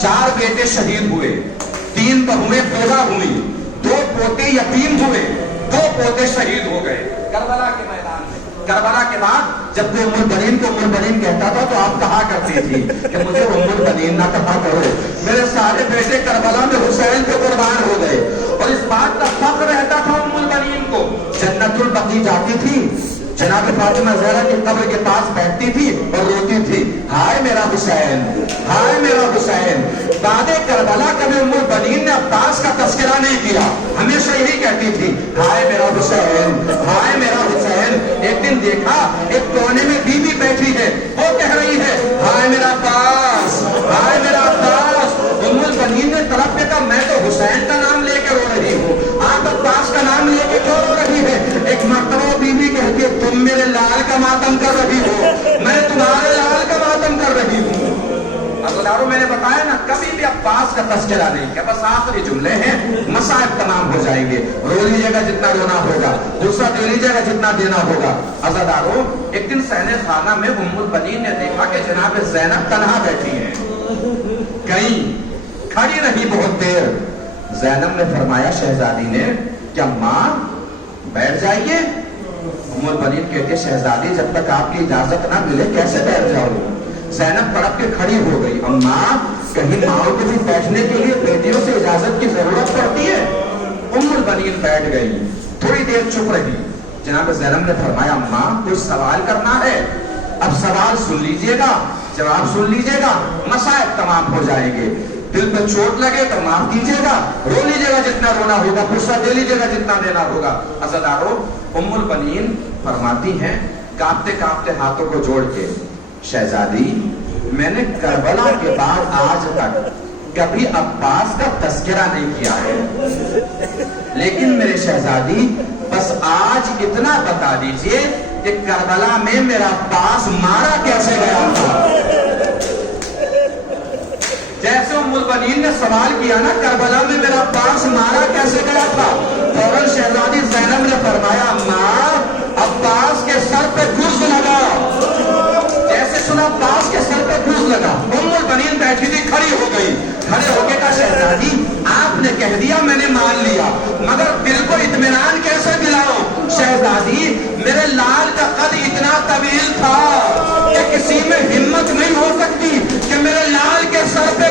4 بیٹے شہید ہوئے، 3 بہویں پیدا ہوئی، 2 پوتے یتیم ہوئے، 2 پوتے شہید ہو گئے کربلا کے میدان میں. کربلا کے بعد جب کوئی ام البنین کو ام البنین کہتا تھا تو آپ کہا کرتی تھی کہ مجھے ام البنین نہ کہا کرو، میرے سارے بیٹے کربلا میں حسین پہ قربان ہو گئے. اور اس بات کا فخر رہتا تھا ام البنین کو. جنت البقیع جاتی تھی، جناب فاطمہ زہرا کی قبر کے پاس بیٹھتی تھی اور روتی تھی ہائے میرا حسین، ہائے میرا حسین. بعد کربلا کبھی ام البنین نے عباس کا تذکرہ نہیں کیا، ہمیشہ یہی کہتی تھی ہائے میرا حسین، ہائے میرا حسین. ایک دن دیکھا ایک کونے میں بی بی بیٹھی ہے، وہ کہہ رہی ہے ہائے میرا عباس، ہائے میرا عباس. ام البنین نے طرف کے کہا میں تو حسین کا نام لے کے رو رہی ہوں، آپ عباس کا نام لے کے کیوں رو رہی ہے؟ ایک مرتبہ بی بی کہتی ہے تم میرے لال کا ماتم کر رہی ہو، میں تمہارے لال کا ماتم کر رہی ہوں. عزیزارو میں نے بتایا نا کبھی بھی عباس کا تذکرہ نہیں کیا، بس آخری جملے ہیں، مصائب تمام ہو جائیں گے. رو لیجیے گا جتنا رونا ہوگا، غصہ دے لیجیے گا جتنا دینا ہوگا. عزیزارو ایک دن سہنے خانہ میں ام البنین نے دیکھا کہ جناب زینب تنہا بیٹھی ہیں، کہیں کھڑی رہی بہت دیر. زینب نے فرمایا شہزادی نے کیا ماں بیٹھ جائیے؟ ام البنین کہتے شہزادی جب تک آپ کی اجازت نہ ملے کیسے بیٹھ جاؤں؟ زینب تڑپ کے کھڑی ہو گئی. اماں کہیں ماں کو بھی بیٹھنے کے لیے بیٹیوں سے اجازت کی ضرورت پڑتی ہے؟ البنین بیٹھ گئی، تھوڑی دیر چپ رہی، جناب زینب نے فرمایا ماں کوئی سوال کرنا ہے؟ اب سوال سن لیجئے گا، جواب سن لیجئے گا، مسائب تمام ہو جائیں گے، دل پہ چوٹ لگے تو معاف کیجئے گا، رو لیجئے گا جتنا رونا ہوگا، غصہ دے لیجئے گا جتنا دینا ہوگا۔ عزادارو، البنین فرماتی ہیں کانپتے کانپتے ہاتھوں کو جوڑ کے، شہزادی میں نے کربلا کے بعد آج تک کبھی عباس کا تذکرہ نہیں کیا ہے، لیکن میرے شہزادی بس آج اتنا بتا دیجئے کہ کربلا میں میرا عباس مارا کیسے گیا تھا۔ جیسے البنین نے سوال کیا نا کربلا میں میرا عباس مارا کیسے گیا تھا، فوراً شہزادی زینب نے فرمایا ماں عباس کے سر پہ گوشت لگا۔ جیسے سنا عباس کے سر پہ گوشت لگا، البنین بیٹھی تھی کھڑی ہو گئی، کھڑے ہو کے کہا شہزادی آپ نے کہہ دیا میں نے مان لیا، مگر دل کو اطمینان کیسے دلاؤں؟ شہزادی میرے لال کا قد اتنا طویل تھا کہ کسی میں ہمت نہیں ہو سکتی کہ میرے لال کے سر پہ